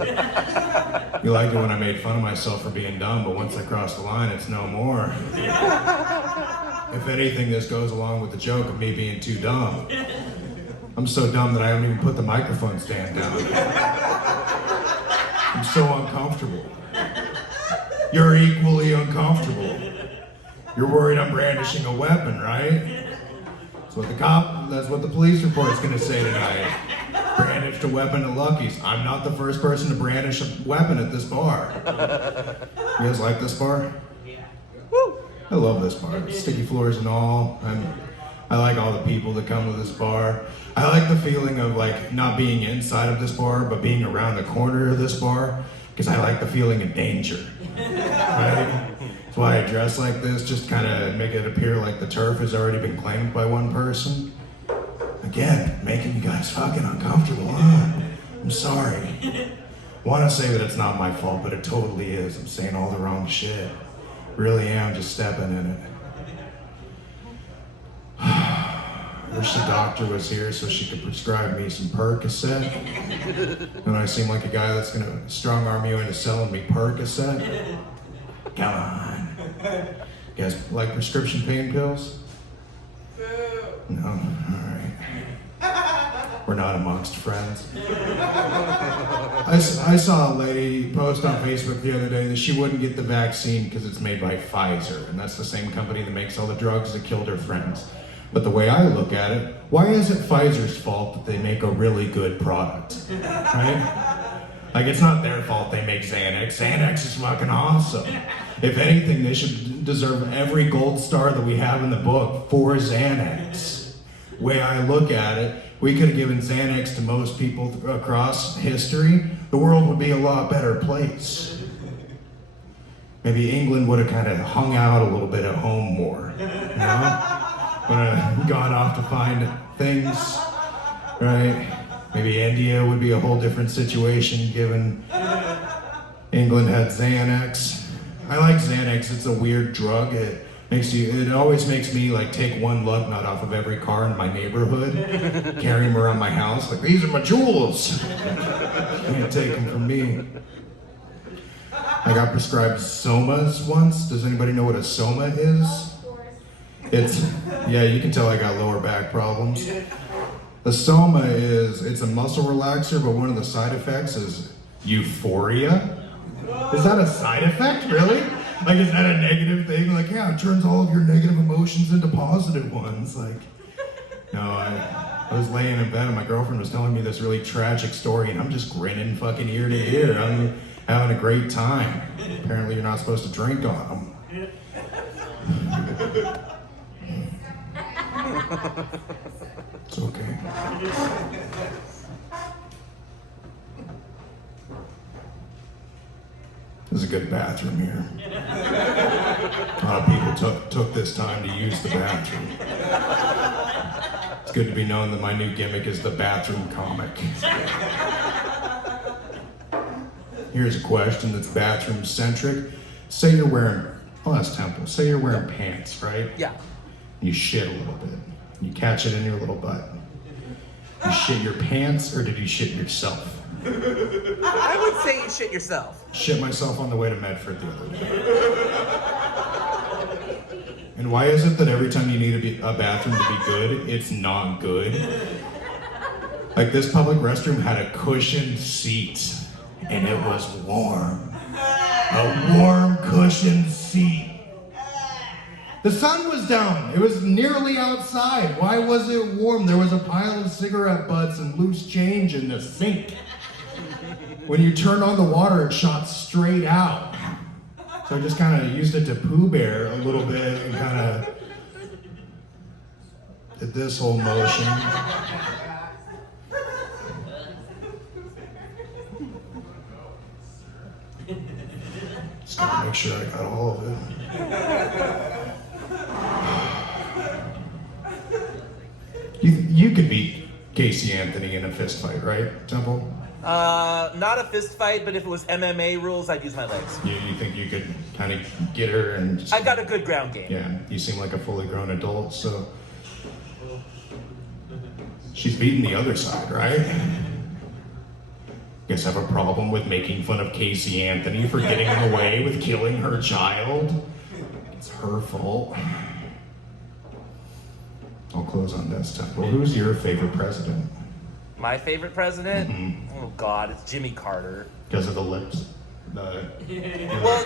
You liked it when I made fun of myself for being dumb, but once I cross the line, it's no more. If anything, this goes along with the joke of me being too dumb. I'm so dumb that I don't even put the microphone stand down. I'm so uncomfortable. You're equally uncomfortable. You're worried I'm brandishing a weapon, right? That's what the police report's gonna say tonight. Brandished a weapon at Lucky's. I'm not the first person to brandish a weapon at this bar. You guys like this bar? Yeah. I love this bar. Sticky floors and all. I like all the people that come to this bar. I like the feeling of like not being inside of this bar, but being around the corner of this bar, because I like the feeling of danger. Right? That's why I dress like this, just kind of make it appear like the turf has already been claimed by one person. Again, making you guys fucking uncomfortable, huh? I'm sorry. Want to say that it's not my fault, but it totally is. I'm saying all the wrong shit. Really am just stepping in it. I wish the doctor was here so she could prescribe me some Percocet. And I seem like a guy that's gonna strong arm you into selling me Percocet. Come on. You guys like prescription pain pills? No? Alright. We're not amongst friends. I saw a lady post on Facebook the other day that she wouldn't get the vaccine because it's made by Pfizer, and that's the same company that makes all the drugs that killed her friends. But the way I look at it, why is it Pfizer's fault that they make a really good product? Right? Like, it's not their fault they make Xanax. Xanax is fucking awesome. If anything, they should deserve every gold star that we have in the book for Xanax. The way I look at it, we could have given Xanax to most people across history, the world would be a lot better place. Maybe England would have kind of hung out a little bit at home more, you know? Would have gone off to find things, right? Maybe India would be a whole different situation given England had Xanax. I like Xanax, it's a weird drug. It always makes me like take one lug nut off of every car in my neighborhood, carry them around my house, like these are my jewels. Can't take them from me. I got prescribed Somas once. Does anybody know what a Soma is? Yeah, you can tell I got lower back problems. The Soma it's a muscle relaxer, but one of the side effects is euphoria. Is that a side effect, really? Like, is that a negative thing? Like, yeah, it turns all of your negative emotions into positive ones. Like, no, I was laying in bed and my girlfriend was telling me this really tragic story and I'm just grinning fucking ear to ear. I'm having a great time. Apparently you're not supposed to drink on them. It's okay. There's a good bathroom here. A lot of people took this time to use the bathroom. It's good to be known that my new gimmick is the bathroom comic. Here's a question that's bathroom centric. Say you're wearing, oh that's Temple, say you're wearing pants, right? Yeah. You shit a little bit. You catch it in your little butt. You shit your pants or did you shit yourself? I would say you shit yourself. Shit myself on the way to Medford the other day. And why is it that every time you need a bathroom to be good, it's not good? Like this public restroom had a cushioned seat and it was warm. A warm cushioned seat. The sun was down. It was nearly outside. Why was it warm? There was a pile of cigarette butts and loose change in the sink. When you turned on the water, it shot straight out. So I just kind of used it to Pooh Bear a little bit and kind of did this whole motion. Just gotta make sure I got all of it. You could beat Casey Anthony in a fist fight, right, Temple? Not a fist fight, but if it was MMA rules, I'd use my legs. You think you could kind of get her and just... I got a good ground game. Yeah, you seem like a fully grown adult, so... She's beating the other side, right? Guess I have a problem with making fun of Casey Anthony for getting away with killing her child. It's her fault. I'll close on this, Temple. Who's your favorite president? My favorite president? Mm-hmm. Oh God, it's Jimmy Carter. Because of the lips? The, Well,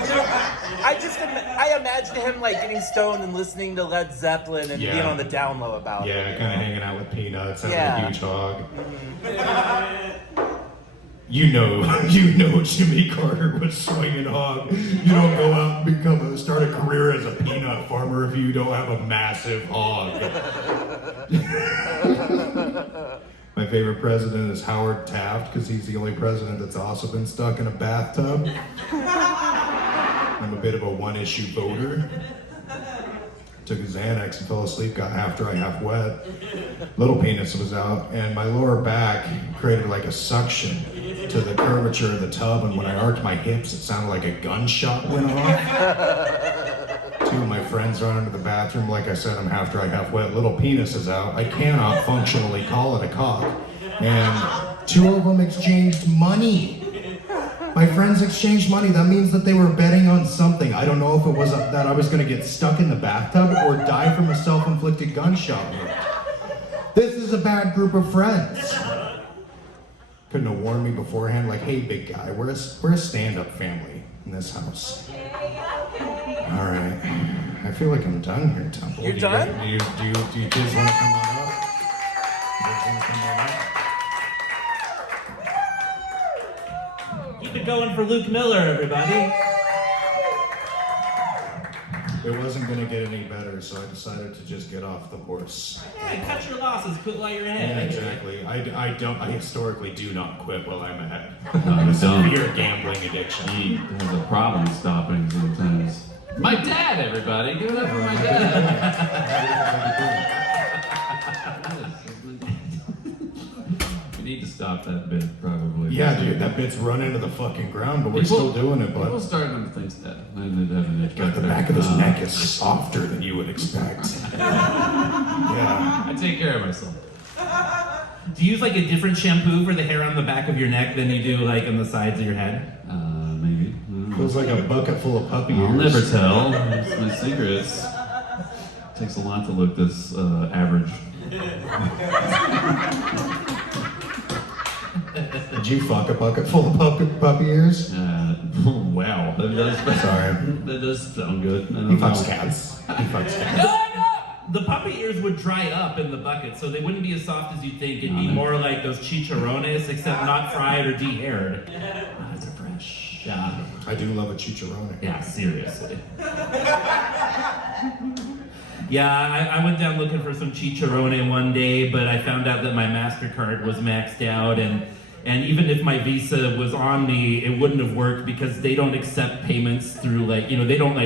I imagine him like getting stoned and listening to Led Zeppelin and being on the down low about it. yeah, kind of hanging out with peanuts, having Yeah. a huge hog. You know Jimmy Carter was swinging hog. You don't go out and start a career as a peanut farmer if you don't have a massive hog. My favorite president is Howard Taft because he's the only president that's also been stuck in a bathtub. I'm a bit of a one-issue voter. Took a Xanax and fell asleep, got half dry, half wet. Little penis was out, and my lower back created like a suction to the curvature of the tub, and when I arched my hips, it sounded like a gunshot went off. Two of my friends run into the bathroom. Like I said, I'm half dry, half wet. Little penis is out. I cannot functionally call it a cock. And two of them exchanged money. My friends exchanged money. That means that they were betting on something. I don't know if it was that I was going to get stuck in the bathtub or die from a self-inflicted gunshot wound. This is a bad group of friends. Couldn't have warned me beforehand, like, hey, big guy, we're a stand-up family in this house. All right. I feel like I'm done here, Temple. You're done? Do you kids want to come on up? You guys want to come on up? Keep it going for Luke Miller, everybody. It wasn't going to get any better, so I decided to just get off the horse. Yeah, cut your losses, quit while you're Yeah, ahead. exactly. I historically do not quit while I'm ahead. No, you don't. Severe gambling addiction. He has a problem stopping sometimes. My dad, everybody! Give it up for my dad! We need to stop that bit, probably. Yeah, dude, that bit's run into the fucking ground, but we're still doing it, People but starting to think that. I did have an itch the back of his neck is softer than you would expect. Yeah. I take care of myself. Do you use like a different shampoo for the hair on the back of your neck than you do like on the sides of your head? Maybe. Feels like a bucket full of puppy I'll ears. never tell. It's my secrets. Takes a lot to look this average. Did you fuck a bucket full of puppy ears? Wow. Sorry. That does sound good. I don't He fucks know. cats. He fucks cats. No! The puppy ears would dry up in the bucket, so they wouldn't be as soft as you'd think. It'd be more like those chicharrones, except not fried or de-haired. They're fresh. Yeah. I do love a chicharrone. Yeah, seriously. Yeah, I went down looking for some chicharrone one day, but I found out that my MasterCard was maxed out, and even if my Visa was on me, it wouldn't have worked because they don't accept payments through they don't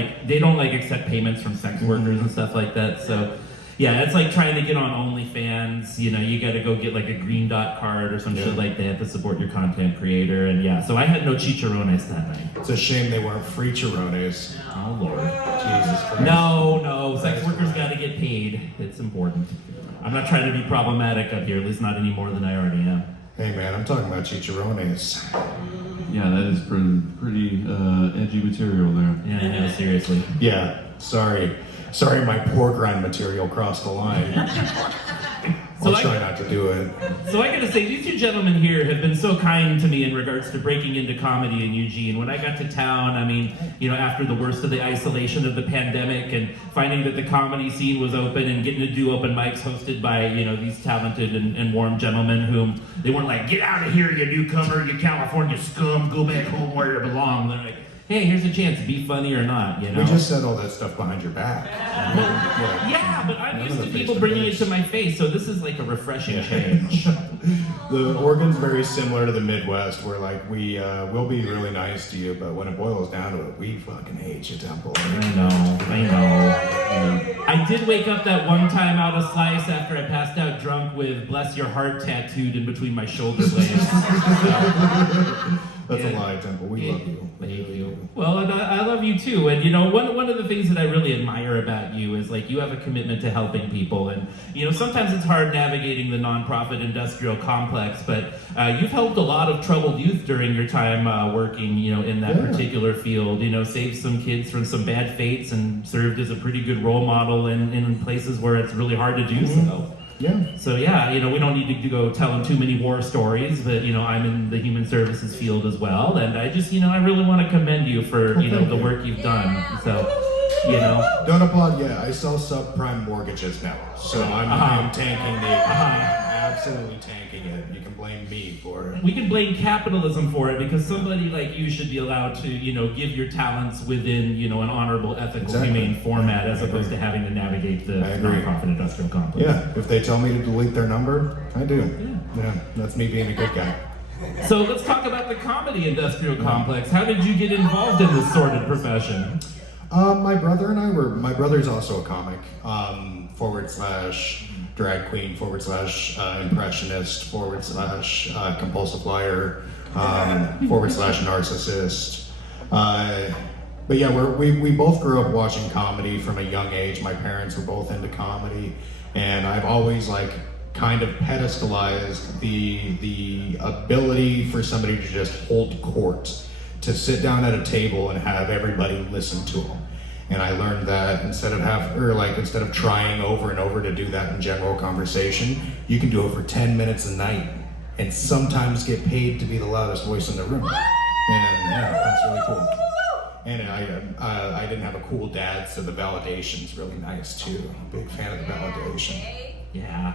accept payments from sex workers and stuff like that. So yeah, it's like trying to get on OnlyFans. You got to go get like a green dot card or some shit like that to support your content creator. And yeah, so I had no chicharrones that night. It's a shame they weren't free chicharrones. Oh Lord. Jesus Christ. No, sex workers got to get paid. It's important. I'm not trying to be problematic up here, at least not any more than I already am. Hey man, I'm talking about chicharrones. Yeah, that is pretty edgy material there. Yeah, no, seriously. Yeah, sorry my pork rind material crossed the line. I'll try not to do it. So I gotta say, these two gentlemen here have been so kind to me in regards to breaking into comedy in Eugene. When I got to town, I mean, after the worst of the isolation of the pandemic and finding that the comedy scene was open and getting to do open mics hosted by, these talented and warm gentlemen whom they weren't like, get out of here, you newcomer, you California scum, go back home where you belong. They're like, hey, here's a chance, be funny or not, We just said all that stuff behind your back. Yeah, but I'm None used of to the people face to bringing it face. to my face, so this is like a refreshing change. The Oregon's very similar to the Midwest, where we'll be really nice to you, but when it boils down to it, we fucking hate you, Temple. I know. I did wake up that one time out of Slice after I passed out drunk with "Bless Your Heart" tattooed in between my shoulder blades. That's a lie, Temple. We love you. Thank you. Well, and I love you too. And one of the things that I really admire about you is you have a commitment to helping people. And sometimes it's hard navigating the nonprofit industrial complex, but you've helped a lot of troubled youth during your time working, in that particular field. Saved some kids from some bad fates and served as a pretty good role model in places where it's really hard to do so. Yeah. So yeah, we don't need to go telling too many war stories, but I'm in the human services field as well, and I just I really want to commend you for the work you've done. So Don't applaud yet. I sell subprime mortgages now, so I'm tanking the economy. Absolutely tanking it. You can blame me for it. we can blame capitalism for it because somebody like you should be allowed to give your talents within an honorable, ethical, Exactly. humane format as opposed to having to navigate the I agree. nonprofit industrial complex. Yeah, if they tell me to delete their number, I do. Yeah, that's me being a good guy. So let's talk about the comedy industrial complex. How did you get involved in this sordid profession? My brother and I were. My brother's also a comic. / drag queen / impressionist / compulsive liar / narcissist. But yeah, we both grew up watching comedy from a young age. My parents were both into comedy, and I've always kind of pedestalized the ability for somebody to just hold court, to sit down at a table and have everybody listen to them. And I learned that instead of trying over and over to do that in general conversation, you can do it for 10 minutes a night and sometimes get paid to be the loudest voice in the room. And yeah, that's really cool. And I didn't have a cool dad, so the validation's really nice too. I'm a big fan of the validation. Yeah.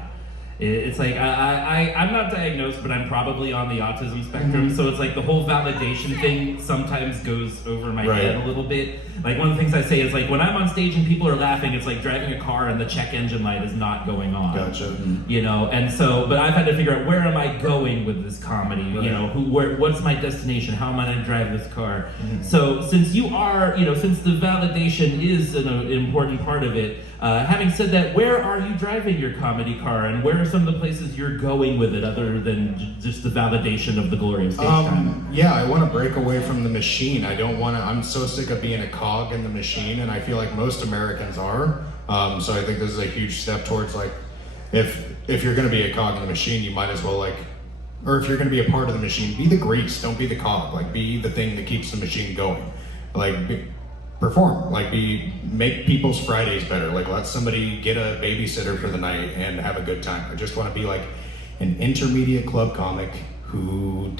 It's like I'm not diagnosed, but I'm probably on the autism spectrum. So it's like the whole validation thing sometimes goes over my head a little bit. Like one of the things I say is like when I'm on stage and people are laughing, it's like driving a car and the check engine light is not going on. Gotcha. And so, but I've had to figure out where am I going with this comedy? What's my destination? How am I going to drive this car? So since you are, since the validation is an important part of it. Having said that, where are you driving your comedy car, and where are some of the places you're going with it, other than just the validation of the glory of stage time? Yeah, I want to break away from the machine. I don't want to. I'm so sick of being a cog in the machine, and I feel like most Americans are. So I think this is a huge step towards if you're going to be a cog in the machine, you might as well or if you're going to be a part of the machine, be the grease. Don't be the cog. Be the thing that keeps the machine going. Perform, make people's Fridays better. Let somebody get a babysitter for the night and have a good time. I just want to be an intermediate club comic who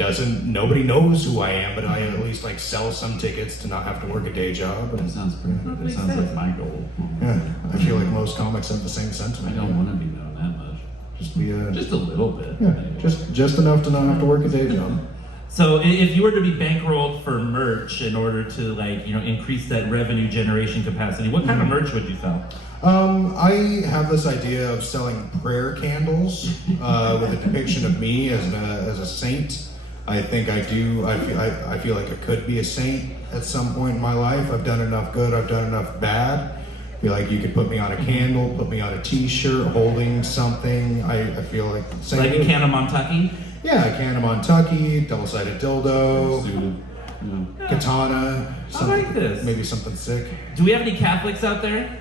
nobody knows who I am, but I at least sell some tickets to not have to work a day job. That sounds pretty. That sounds like my goal. Yeah, I feel like most comics have the same I sentiment. don't want to be known that much. Just be Just a little bit. yeah, just enough to not have to work a day job. So if you were to be bankrolled for merch in order to increase that revenue generation capacity, what kind of merch would you sell? I have this idea of selling prayer candles with a depiction of me as a saint. I think I do. I feel like I could be a saint at some point in my life. I've done enough good. I've done enough bad. I feel like you could put me on a candle, put me on a T-shirt, holding something. I feel like Like a can of Montucky? Yeah, a can of Montucky, double-sided dildo, Suited. katana. I like this. Maybe something sick. Do we have any Catholics out there?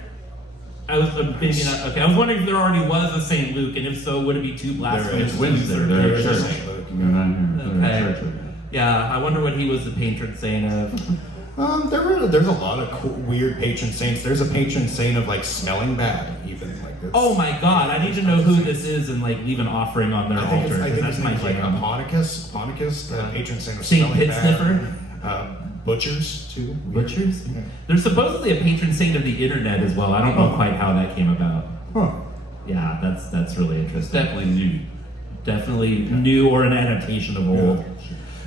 I was maybe not. Okay, I was wondering if there already was a St. Luke, and if so, would it be too blasphemous? It's Wednesday. They're at church. St. Luke. You're not here. They're at Okay. church. Yeah, I wonder what he was the patron saint of. There's a lot of cool, weird patron saints. There's a patron saint of smelling bad, even it's, Oh my God! I need to know who this is and leave an offering on their I think altar. it's, I think That's his my name's jam. Ponticus, the patron saint of Saint smelling Pit bad. Sniffer? Butchers too. Butchers? Yeah. There's supposedly a patron saint of the internet as well. I don't know quite how that came about. Huh. Yeah, that's really It's interesting. definitely new. Definitely new or an adaptation of old.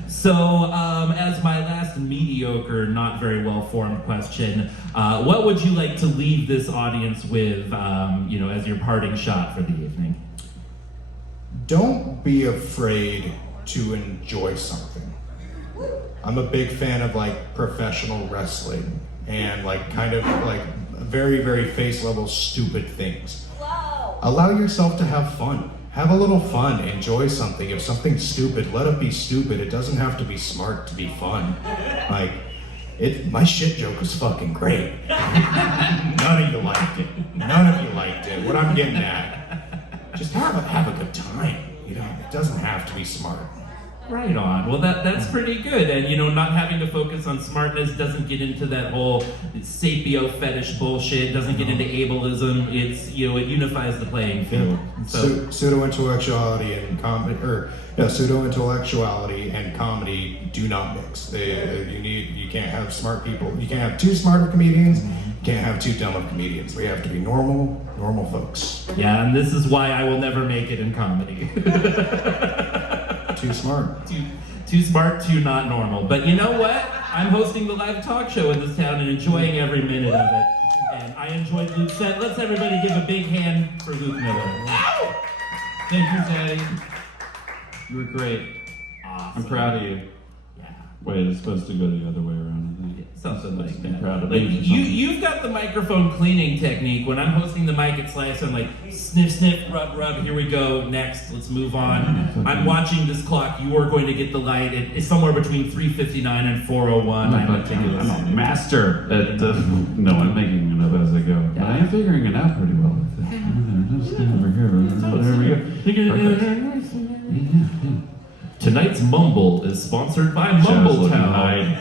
So, as my last mediocre, not very well-formed question, what would you like to leave this audience with, as your parting shot for the evening? Don't be afraid to enjoy something. I'm a big fan of professional wrestling and very, very face level stupid things. Allow yourself to have fun. Have a little fun. Enjoy something. If something's stupid, let it be stupid. It doesn't have to be smart to be fun. My shit joke was fucking great. None of you liked it. None of you liked it. What I'm getting at, just have a good time. It doesn't have to be smart. Right on. Well, that's pretty good. And, you know, not having to focus on smartness doesn't get into that whole sapio fetish bullshit, doesn't get into ableism. It's, you know, it unifies the playing field. So, Pseudo-intellectuality and comedy, pseudo-intellectuality and comedy do not mix. You can't have smart people. You can't have too smart of comedians. You can't have too dumb of comedians. We have to be normal folks. yeah, and this is why I will never make it in comedy. Too smart. Too smart, too not normal. But you know what? I'm hosting the live talk show in this town and enjoying every minute of it. And I enjoyed Luke's set. Let's everybody give a big hand for Luke Miller. Thank you, Daddy. You were great. Awesome. I'm proud of you. Yeah. Wait, it's supposed to go the other way around, I think. Something like I'm that. proud of Like, me. or something. you've got the microphone cleaning technique. When I'm hosting the mic at Slice, I'm like, sniff, sniff, rub, rub, here we go, next, let's move on. I'm watching this clock. You are going to get the light. It's somewhere between 3:59 and 4:01. I'm meticulous. I'm a master at, no, I'm making it up as I go. But I am figuring it out pretty well. Just over here. There we go. Perfect. Tonight's Mumble is sponsored by Mumbletown.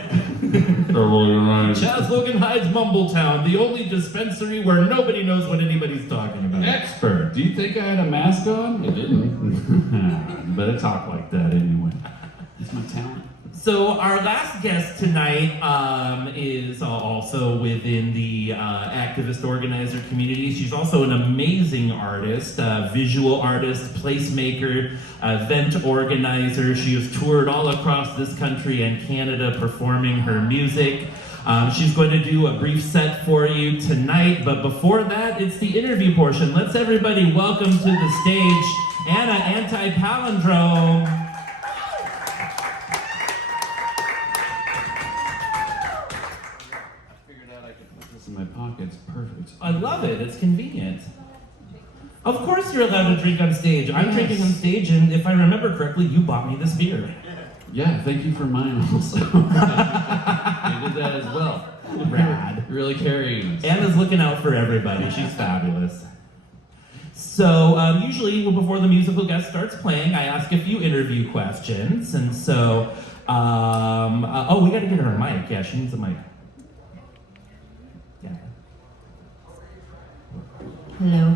Chaz Logan Hyde's Mumbletown, the only dispensary where nobody knows what anybody's talking about. Expert. Do you think I had a mask on? I didn't. But I talk like that anyway. It's my talent. So our last guest tonight is also within the activist organizer community. She's also an amazing artist, visual artist, placemaker, event organizer. She has toured all across this country and Canada performing her music. She's going to do a brief set for you tonight, but before that, it's the interview portion. Let's everybody welcome to the stage Anna Anti-Palindrome. In my pocket's perfect. I love it. It's convenient. Of course you're allowed to drink on stage. I'm drinking on stage, and if I remember correctly, you bought me this beer. Yeah, thank you for mine also. You did that as well. Rad. You're really carrying us. Anna's looking out for everybody. She's fabulous. So usually before the musical guest starts playing, I ask a few interview questions. And so, oh, we got to get her a mic. Yeah, she needs a mic. Yeah. Hello.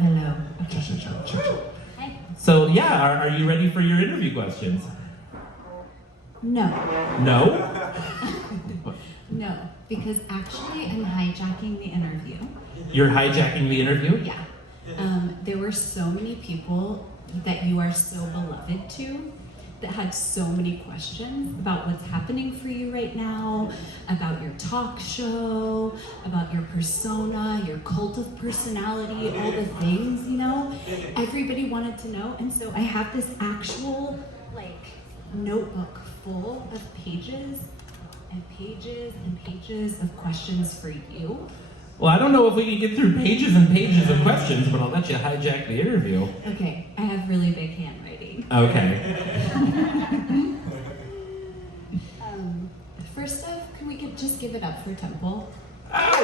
Hi. So yeah, are you ready for your interview questions? No. No? No, because actually I'm hijacking the interview. You're hijacking the interview? Yeah. There were so many people that you are so beloved to that had so many questions about what's happening for you right now, about your talk show, about your persona, your cult of personality, all the things, you know? Everybody wanted to know, and so I have this actual, notebook full of pages and pages and pages of questions for you. Well, I don't know if we can get through pages and pages of questions, but I'll let you hijack the interview. Okay, I have really big handwriting. Okay. First off, can we just give it up for Temple? Ow!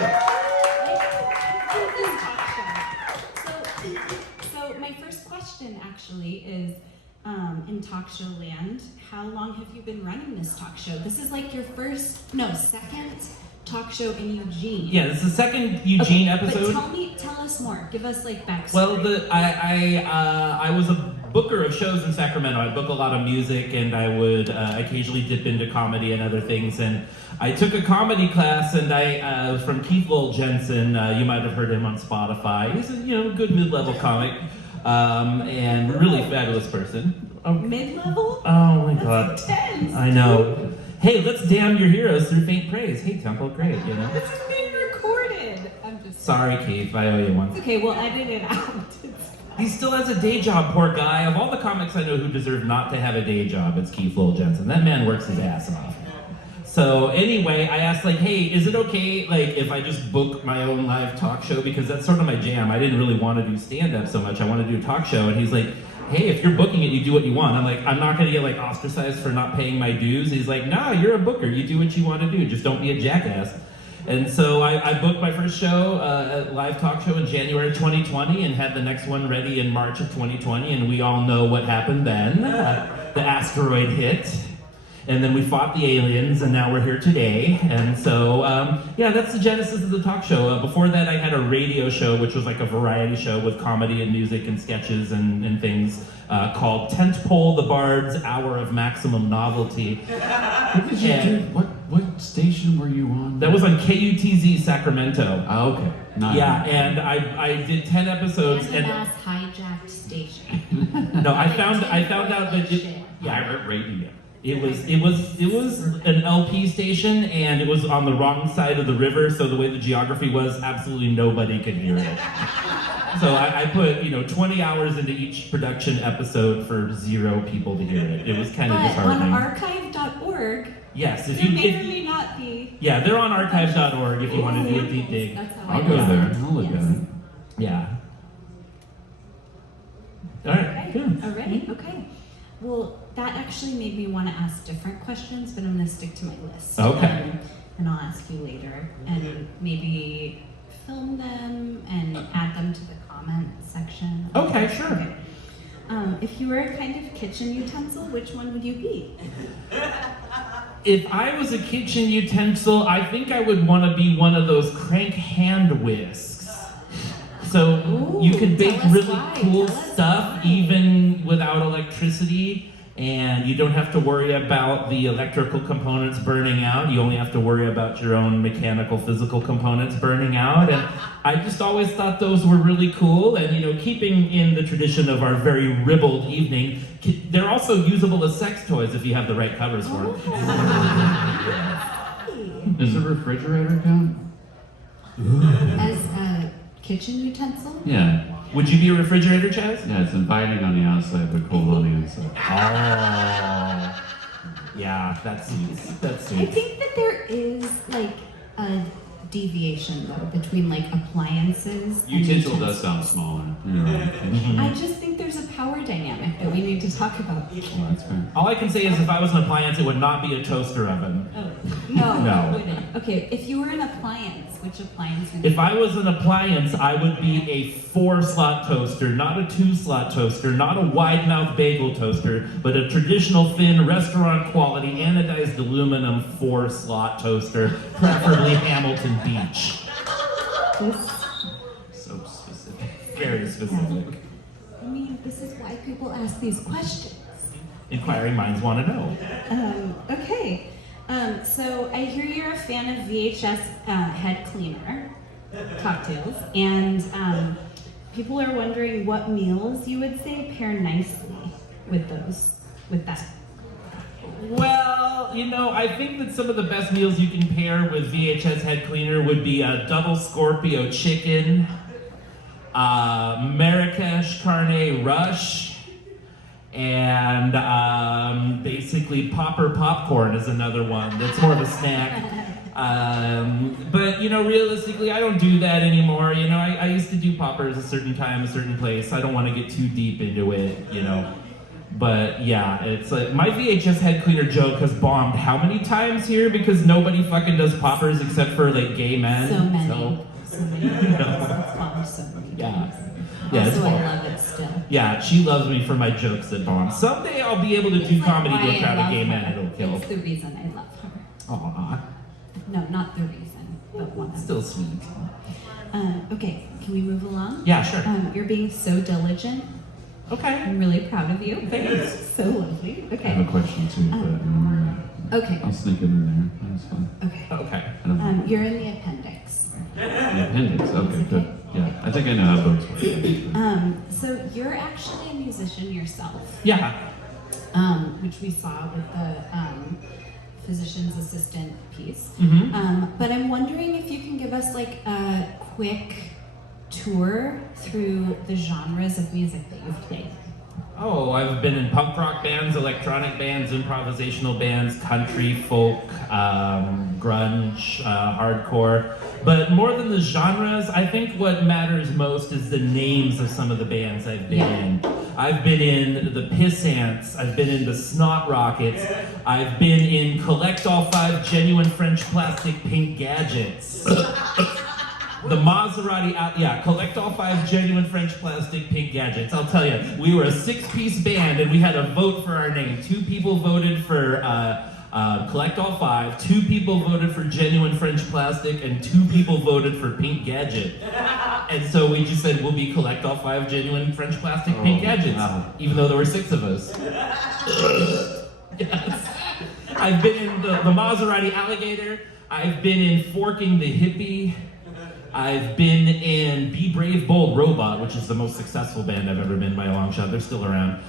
So my first question actually is, in talk show land, how long have you been running this talk show? This is like your second talk show in Eugene. Yeah, this is the second Eugene Okay, episode. But tell us more. Give us backstory. Well, I was a booker of shows in Sacramento. I'd book a lot of music, and I would occasionally dip into comedy and other things. And I took a comedy class, and I from Keith Lowell Jensen. You might have heard him on Spotify. He's a good mid-level comic, and really fabulous person. Mid-level? Oh my God! Intense. I know. Hey, let's damn your heroes through faint praise. Hey, Temple, great. This is being recorded. I'm just Sorry, Keith. I owe you one. okay. We'll edit it out. He still has a day job, poor guy. Of all the comics I know who deserve not to have a day job, it's Keith Lowell Jensen. That man works his ass off. So anyway, I asked hey, is it okay if I just book my own live talk show? Because that's sort of my jam. I didn't really want to do stand-up so much. I want to do a talk show. And he's like, hey, if you're booking it, you do what you want. I'm like, I'm not going to get ostracized for not paying my dues. He's like, no, you're a booker. You do what you want to do. Just don't be a jackass. And so I booked my first show, a live talk show in January 2020 and had the next one ready in March of 2020. And we all know what happened then. The asteroid hit. And then we fought the aliens, and now we're here today. And so, yeah, that's the genesis of the talk show. Before that, I had a radio show, which was like a variety show with comedy and music and sketches and things called Tentpole the Bard's Hour of Maximum Novelty. What did you do? What station were you on? That was on KUTZ Sacramento. Oh, okay. Yeah, and I did 10 episodes. And a mass hijacked station. No, I found out that Pirate radio. it was an LP station, and it was on the wrong side of the river, so the way the geography was, absolutely nobody could hear it. So I put 20 hours into each production episode for 0 people to hear it. It was kind of But disheartening. on archive.org, Yes, there may or may not be. yeah, they're on archives.org if you want to do a deep dig. That's how I'll I go know. there. I'll look Yes. at it. Yeah. All right. Good. Alrighty, okay. Well, that actually made me want to ask different questions, but I'm going to stick to my list. Okay. And I'll ask you later, and maybe film them and add them to the comment section. Okay, sure. Okay. If you were a kind of kitchen utensil, which one would you be? If I was a kitchen utensil, I think I would want to be one of those crank hand whisks. So Ooh, you can bake tell us really why. cool Tell us stuff why. even without electricity, and you don't have to worry about the electrical components burning out. You only have to worry about your own mechanical, physical components burning out. And I just always thought those were really cool. And keeping in the tradition of our very ribald evening, they're also usable as sex toys if you have the right covers for them. Does a refrigerator count? As a kitchen utensil? Yeah. Would you be a refrigerator, Chaz? Yeah, it's inviting on the outside, but cold on the inside. Oh. Yeah, that suits. That I suits. think that there is like a deviation though between like appliances. and Utensil does utensils. sound smaller. Yeah. I just think there's a power dynamic that we need to talk about. Well, that's fair. All I can say is if I was an appliance, it would not be a toaster oven. Oh, no, No. it wouldn't. Okay, if you were an appliance, which appliance would you If I was an appliance, I would be a 4-slot toaster, not a 2-slot toaster, not a wide-mouth bagel toaster, but a traditional thin restaurant quality anodized aluminum 4-slot toaster, preferably Hamilton Beach. This, So specific. Very specific. I mean, this is why people ask these questions. Inquiring minds want to know. Okay, so I hear you're a fan of VHS head cleaner cocktails, and people are wondering what meals you would say pair nicely with that. Well, I think that some of the best meals you can pair with VHS head cleaner would be a double Scorpio chicken, Marrakesh Carne Rush, and basically popper popcorn is another one that's more of a snack. But realistically, I don't do that anymore. I used to do poppers a certain time, a certain place. I don't want to get too deep into it, But yeah, it's like my VHS head cleaner joke has bombed how many times here because nobody fucking does poppers except for like gay men. So many. So many. It's bombed so many Yeah. times. Yeah, it's Also, I bombed. love it still. Yeah, she loves me for my jokes that bomb. Someday I'll be able to do It's like comedy to why a I crowd of love gay her. men. It'll kill. It's the reason I love her. Aw, No, not the reason, but one of still sweet. Okay, can we move along? Yeah, sure. You're being so diligent. Okay. I'm really proud of you. Thanks. So lovely. I have a Okay. question too, but Okay. I'll sneak it in there. That's fine. Okay. Okay. I don't You're in the appendix. the appendix. Okay, good. Yeah, I think I know how books work. So you're actually a musician yourself, Yeah. which we saw with the physician's assistant piece. Mm-hmm. But I'm wondering if you can give us like a quick tour through the genres of music that you've played. Oh, I've been in punk rock bands, electronic bands, improvisational bands, country, folk, grunge, hardcore. But more than the genres, I think what matters most is the names of some of the bands I've been in. I've been in the Piss Ants, I've been in the Snot Rockets, I've been in Collect All 5 Genuine French Plastic Pink Gadgets. The Maserati out, yeah, Collect All 5 Genuine French Plastic Pink Gadgets. I'll tell you, we were a 6-piece band and we had a vote for our name. 2 people voted for Collect all 5. 2 people voted for genuine French plastic, and 2 people voted for pink gadget. And so we just said we'll be collect all 5 genuine French plastic pink gadgets, even though there were 6 of us. Yes. I've been in the Maserati alligator. I've been in Forking the hippie. I've been in Be Brave Bold Robot, which is the most successful band I've ever been by a long shot. They're still around.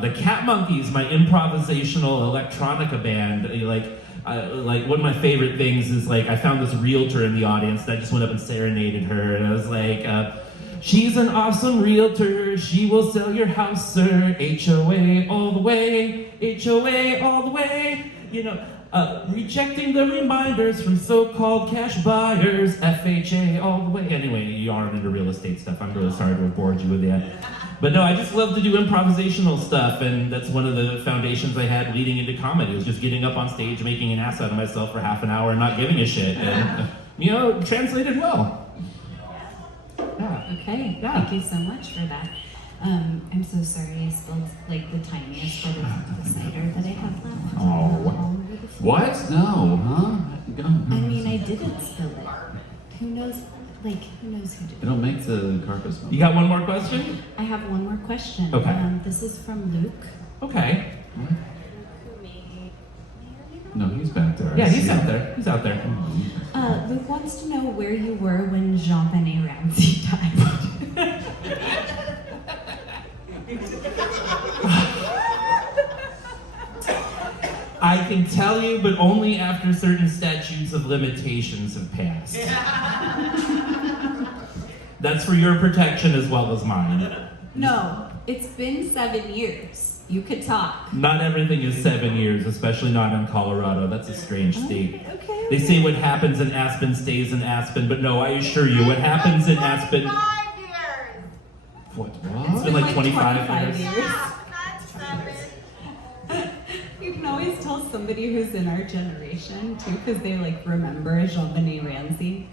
The Cat Monkeys, my improvisational electronica band. Like one of my favorite things is like I found this realtor in the audience and I just went up and serenaded her and I was like, she's an awesome realtor. She will sell your house, sir. HOA all the way. HOA all the way. You know. Rejecting the reminders from so-called cash buyers, FHA all the way. Anyway, you aren't into real estate stuff. I'm really sorry to have bored you with that. But no, I just love to do improvisational stuff, and that's one of the foundations I had leading into comedy, was just getting up on stage, making an ass out of myself for half an hour and not giving a shit. And, translated well. Yeah. Okay, Yeah. thank you so much for that. I'm so sorry I spilled like the tiniest bit of the cider that I have left. Oh, what? No, huh? I mean, I didn't spill it. Who knows who did? It'll make the carpet smell. You got one more question? I have one more question. Okay. This is from Luke. Okay. No, he's back there. Yeah, he's out there. He's out there. Luke wants to know where you were when Jean-Benet Ramsey died. I can tell you, but only after certain statutes of limitations have passed. That's for your protection as well as mine. No, it's been 7 years. You could talk. Not everything is 7 years, especially not in Colorado. That's a strange state. Okay. They say what happens in Aspen stays in Aspen, but no, I assure you, what happens in Aspen... 5 years. What? It's been like 25 years. That's 7. You can always tell somebody who's in our generation too, because they like remember Jean-Benet Ramsey.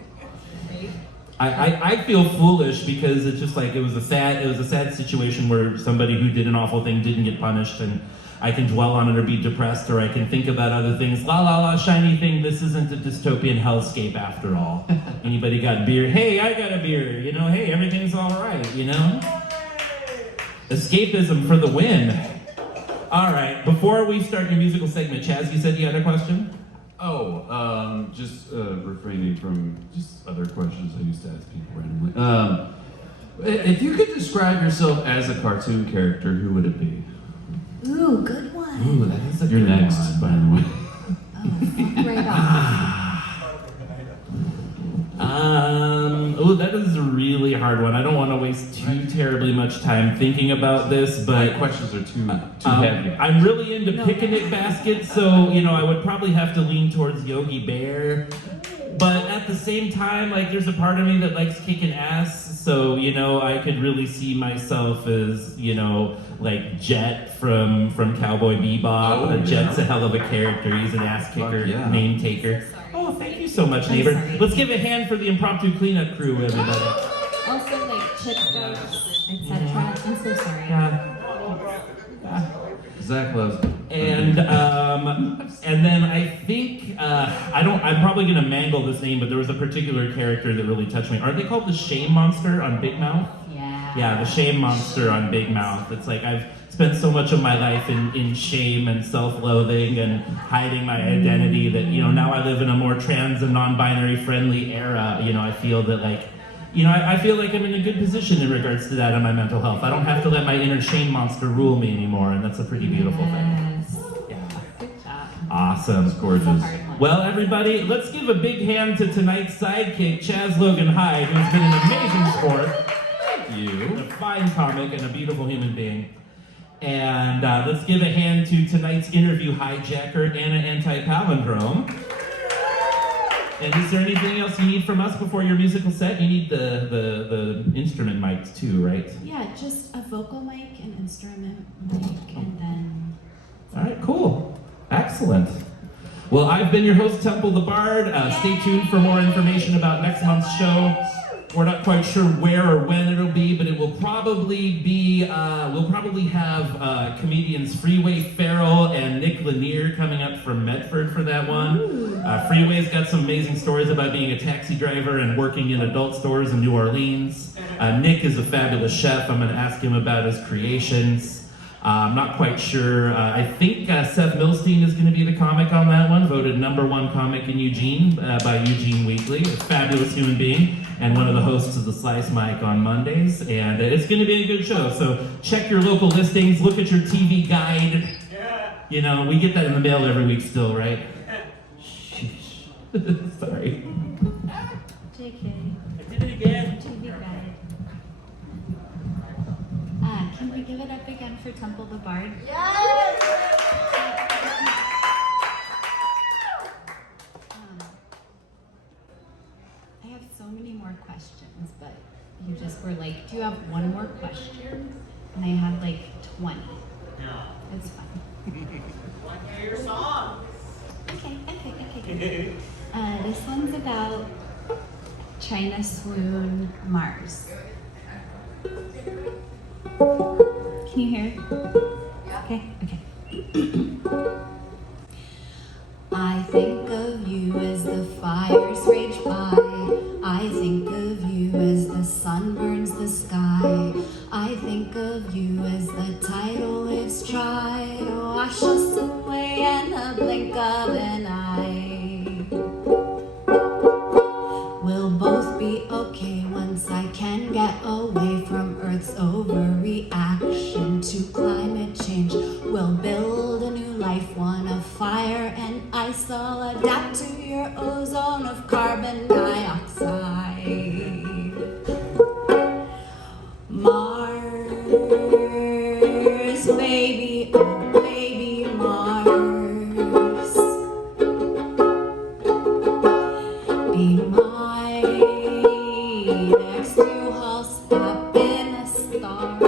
Right? I feel foolish because it's just like it was a sad situation where somebody who did an awful thing didn't get punished, and I can dwell on it or be depressed, or I can think about other things. La la la, shiny thing. This isn't a dystopian hellscape after all. Anybody got beer? Hey, I got a beer. Hey, everything's all right. Escapism for the win. All right. Before we start your musical segment, Chaz, you said you had a question? Just refraining from just other questions I used to ask people randomly. If you could describe yourself as a cartoon character, who would it be? Ooh, good one. Ooh, that is a You're good next, one. by the way. Oh, right on. That is a really hard one. I don't want to waste too terribly much time thinking about this, My but questions are too heavy. I'm really into picnic baskets, so I would probably have to lean towards Yogi Bear. But at the same time, like, there's a part of me that likes kicking ass, so I could really see myself as like Jet from Cowboy Bebop. Oh, Jet's yeah. a hell of a character. He's an ass kicker, yeah. name taker. Oh, thank you so much, neighbor. sorry. Let's give a hand for the impromptu cleanup crew, everybody. Also like chip books, etc. I'm so sorry. Zach loves. And then I think I'm probably gonna mangle this name, but there was a particular character that really touched me. Aren't they called the Shame Monster on Big Mouth? Yeah, the Shame Monster on Big Mouth. It's like I've spent so much of my life in shame and self-loathing and hiding my identity that now I live in a more trans and non-binary friendly era. I feel that like. I feel like I'm in a good position in regards to that and my mental health. I don't have to let my inner shame monster rule me anymore, and that's a pretty beautiful thing. Yes. Yeah. Good job. Awesome. It's a Gorgeous. hard one. Well, everybody, let's give a big hand to tonight's sidekick, Chaz Logan Hyde, who's been an amazing sport, Thank you. a fine comic, and a beautiful human being. And let's give a hand to tonight's interview hijacker, Anna Anti-Palindrome. And is there anything else you need from us before your musical set? You need the instrument mics too, right? Yeah, just a vocal mic, an instrument mic, and then. All right, cool. Excellent. Well, I've been your host, Temple the Bard. Stay tuned for more information about next month's show. We're not quite sure where or when it'll be, but it will probably be, we'll probably have comedians Freeway Farrell and Nick Lanier coming up from Medford for that one. Freeway's got some amazing stories about being a taxi driver and working in adult stores in New Orleans. Nick is a fabulous chef. I'm going to ask him about his creations. I'm not quite sure. I think Seth Milstein is going to be the comic on that one, voted #1 comic in Eugene by Eugene Weekly. A fabulous human being and one of the hosts of the Slice Mic on Mondays. And it's going to be a good show. So check your local listings, look at your TV guide. You know, we get that in the mail every week still, right? Sheesh. Sorry. JK. I did it again. TV guide. Can we give it up again for Temple the Bard? Yes! I have so many more questions, but you just were like, do you have one more question? And I had like 20. No. It's fine. Want to hear your song? Okay. This one's about China Swoon Mars. Can you hear? Okay. I think of you as the fires rage by. I think of you as the sun burns the sky. I think of you as the tidal waves try to wash us away in the blink of an eye. We'll both be okay once I can get away from Earth's overreaction to climate change. We'll build a new life, one of fire and ice. I'll adapt to your ozone of carbon dioxide. Mars, baby, oh baby Mars. Be mine next to I'll stop in the stars.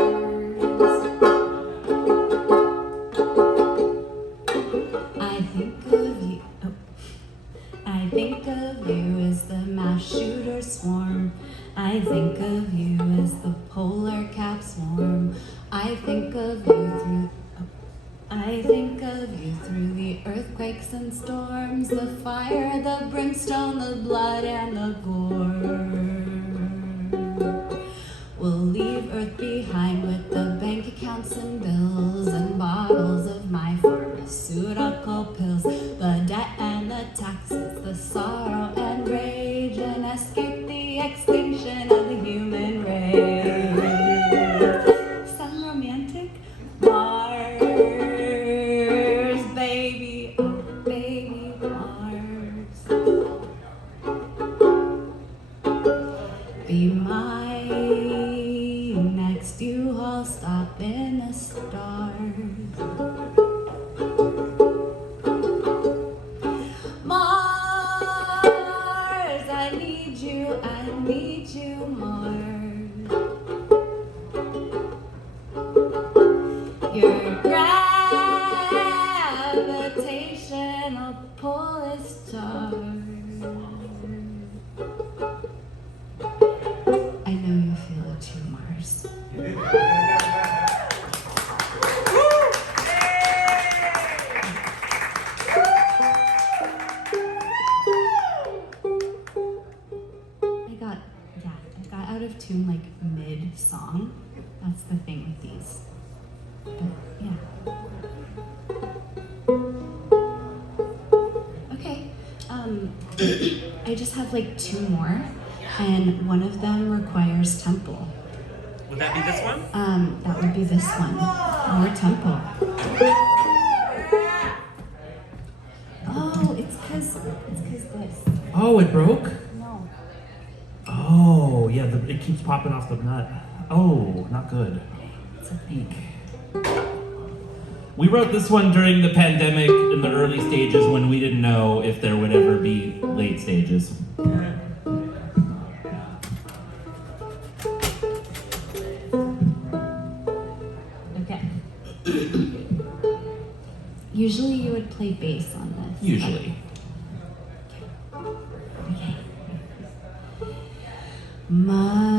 I think of you as the mass shooter swarm. I think of you as the polar cap swarm. I think of you through the earthquakes and storms, the fire, the brimstone, the blood, and the gore. We'll leave Earth behind with the bank accounts and bills and bottles of my pharmaceutical pills, the debt and the taxes, the sorrow and rage, and escape the extinction of the human race. Sound romantic? Mars, baby, oh baby Mars. Be mine, next you I'll stop in the stars. Mars, I need you, Mars. Your gravitational pull is charged. I know you feel it too, Mars. I got out of tune like mid-song. That's the thing with these. But yeah. Okay. I just have like 2 more, and one of them requires tempo. Would that be this one? That would be this one. More tempo. Oh, it's cause this. Oh, it broke? No. Oh, yeah, it keeps popping off the nut. Oh, not good. It's a thing. We wrote this one during the pandemic in the early stages when we didn't know if there would ever be late stages. Okay. Usually you would play bass on this. Usually. Okay.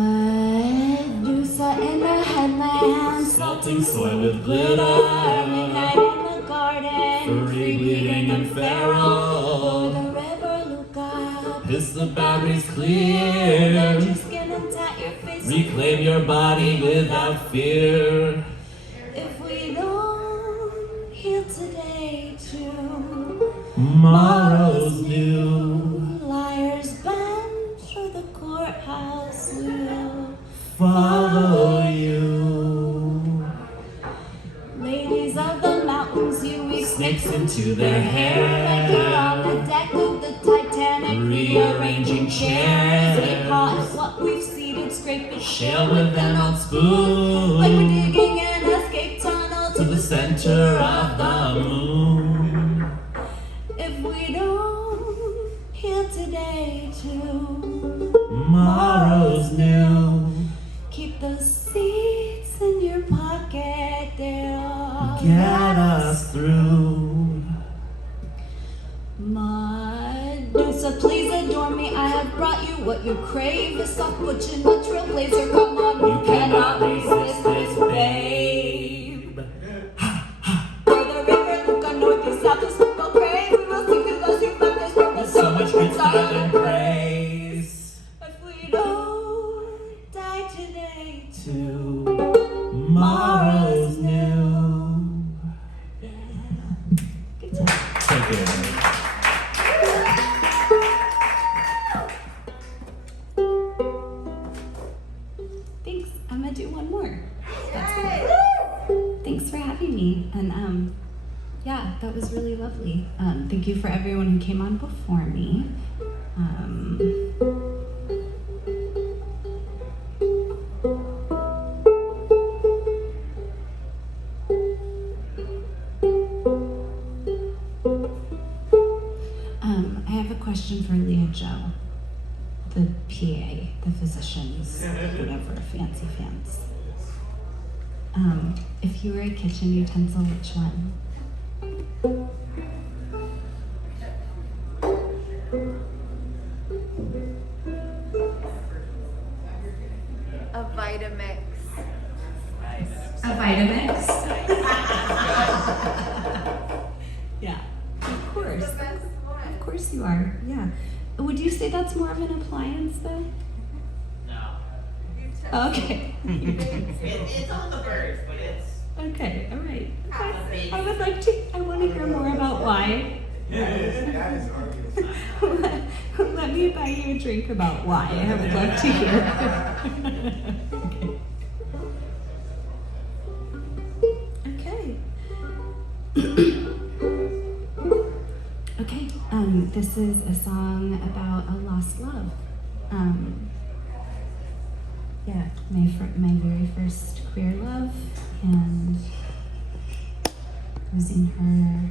Medusa in her headland, Salting soil with glitter. midnight in the garden, Free bleeding and feral. the river Luckey. Piss the boundaries clear. Let your skin and tat your face. Reclaim your body without fear. If we don't heal today, Tomorrow's new. liars bend for the courthouse will Follow you. Ladies of the mountains, you weave Snakes into their like you're on the hair. deck of the Titanic, Rearranging chairs. Get caught in what we've seeded, scrape it Shell with an old like we're spoon. digging an escape tunnel To the center of the moon. If we don't heal today, Tomorrow's new. keep those seeds in your pocket, they'll Get us through. Medusa, please adore me. I have brought you what you crave. The soft butch and the trailblazer. Come on, You cannot resist this, babe. For the river, look on north and south, the smoke will crave. We will sing to those who found this from the So much good style and praise. If we don't die today, Tomorrow's new. good job. Thank you. Thanks. I'm gonna do one more. That's cool. Thanks for having me. And yeah, that was really lovely. Thank you for everyone who came on before me. I have a question for Leah Joe, the PA, the physicians, whatever, fancy fans. If you were a kitchen utensil, which one? A Vitamix. A Vitamix? Yeah, of course. The best one. Of course you are, yeah. Would you say that's more of an appliance though? No. Okay. It's on the verge, but it's Okay, all right. a baby. I want to hear more about why. That is arguable. Let me buy you a drink about why. I would love to hear. Okay. Okay. This is a song about a lost love. Yeah, my very first queer love, and losing her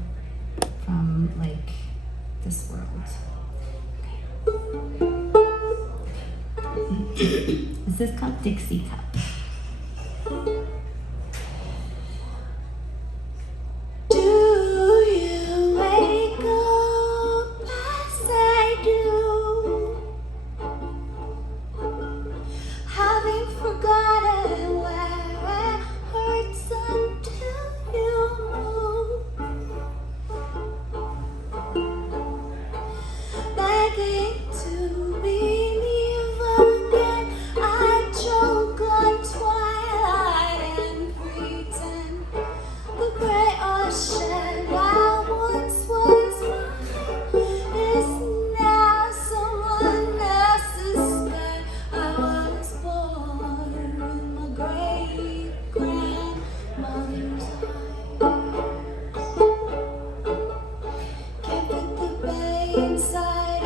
from like this world. Okay. This is called Dixie Cup. Do you wake up as I do, having forgotten where it hurts until you move, begging to believe again? I choke on twilight and pretend the great ocean that once was mine is now someone else's sky. I was born with my great grandmother's eyes. Can't put the bay inside a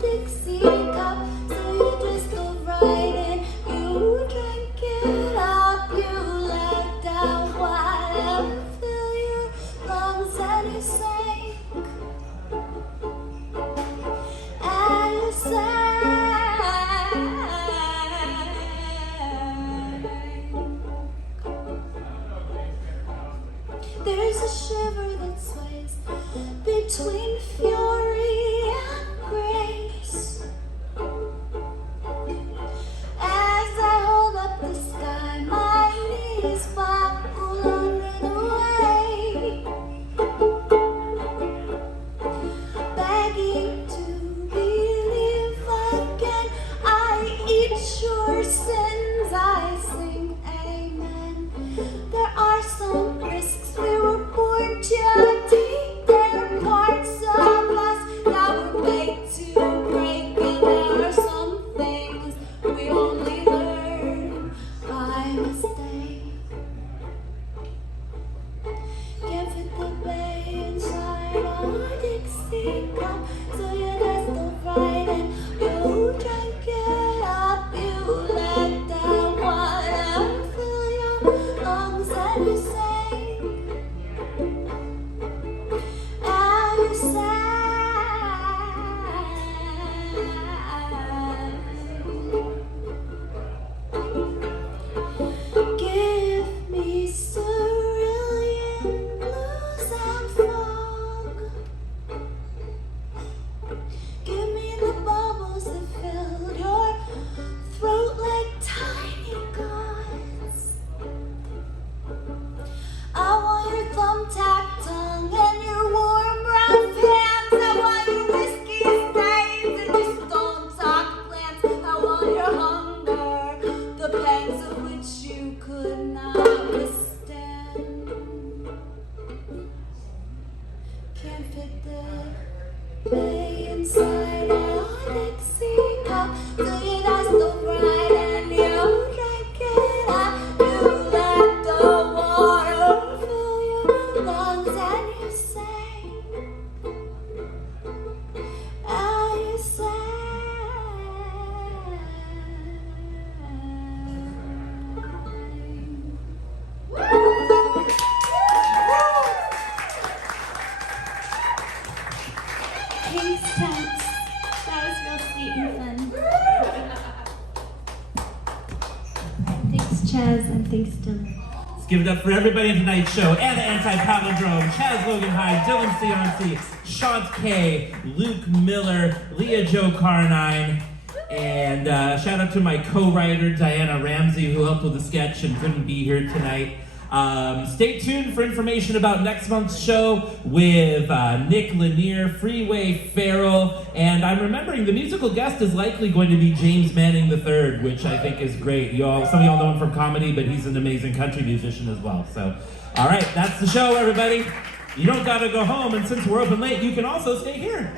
Dixie cup, so you just go right in. You drink it up, you let down whatever fill your lungs, and you sink, and you sink. There's a shiver that sways between fury and grace. a Dixie cup, so you just don't fight it. You drink it up, you let that water fill your lungs, and you sing, and you sang. Give me cerulean blues and fog. Give me the bubbles that fill your throat like tiny gods. I want your thumbtack tongue and your warm brown pants. I want your whiskey stains and your stone sock plants. I want your hunger, the pangs of which you could not withstand. Can't fit the bay inside a Dixie cup, so you just don't ride and you drink it up. You let the water fill your lungs, and you sing, and you Thanks, Tex. That was real sweet and fun. Thanks, Chaz, and thanks, Dylan. Let's give it up for everybody in tonight's show. Anna Anti-Palindrome, Chaz Logan Hyde, Dylan Cianci, Shant K, Luke Miller, Leah Joe Carnine, and shout out to my co-writer Diana Ramsey, who helped with the sketch and couldn't be here tonight. Stay tuned for information about next month's show with Nick Lanier, Freeway Farrell, and I'm remembering the musical guest is likely going to be James Manning III, which I think is great. Some of y'all know him from comedy, but he's an amazing country musician as well. So, all right, that's the show, everybody. You don't gotta go home, and since we're open late, you can also stay here.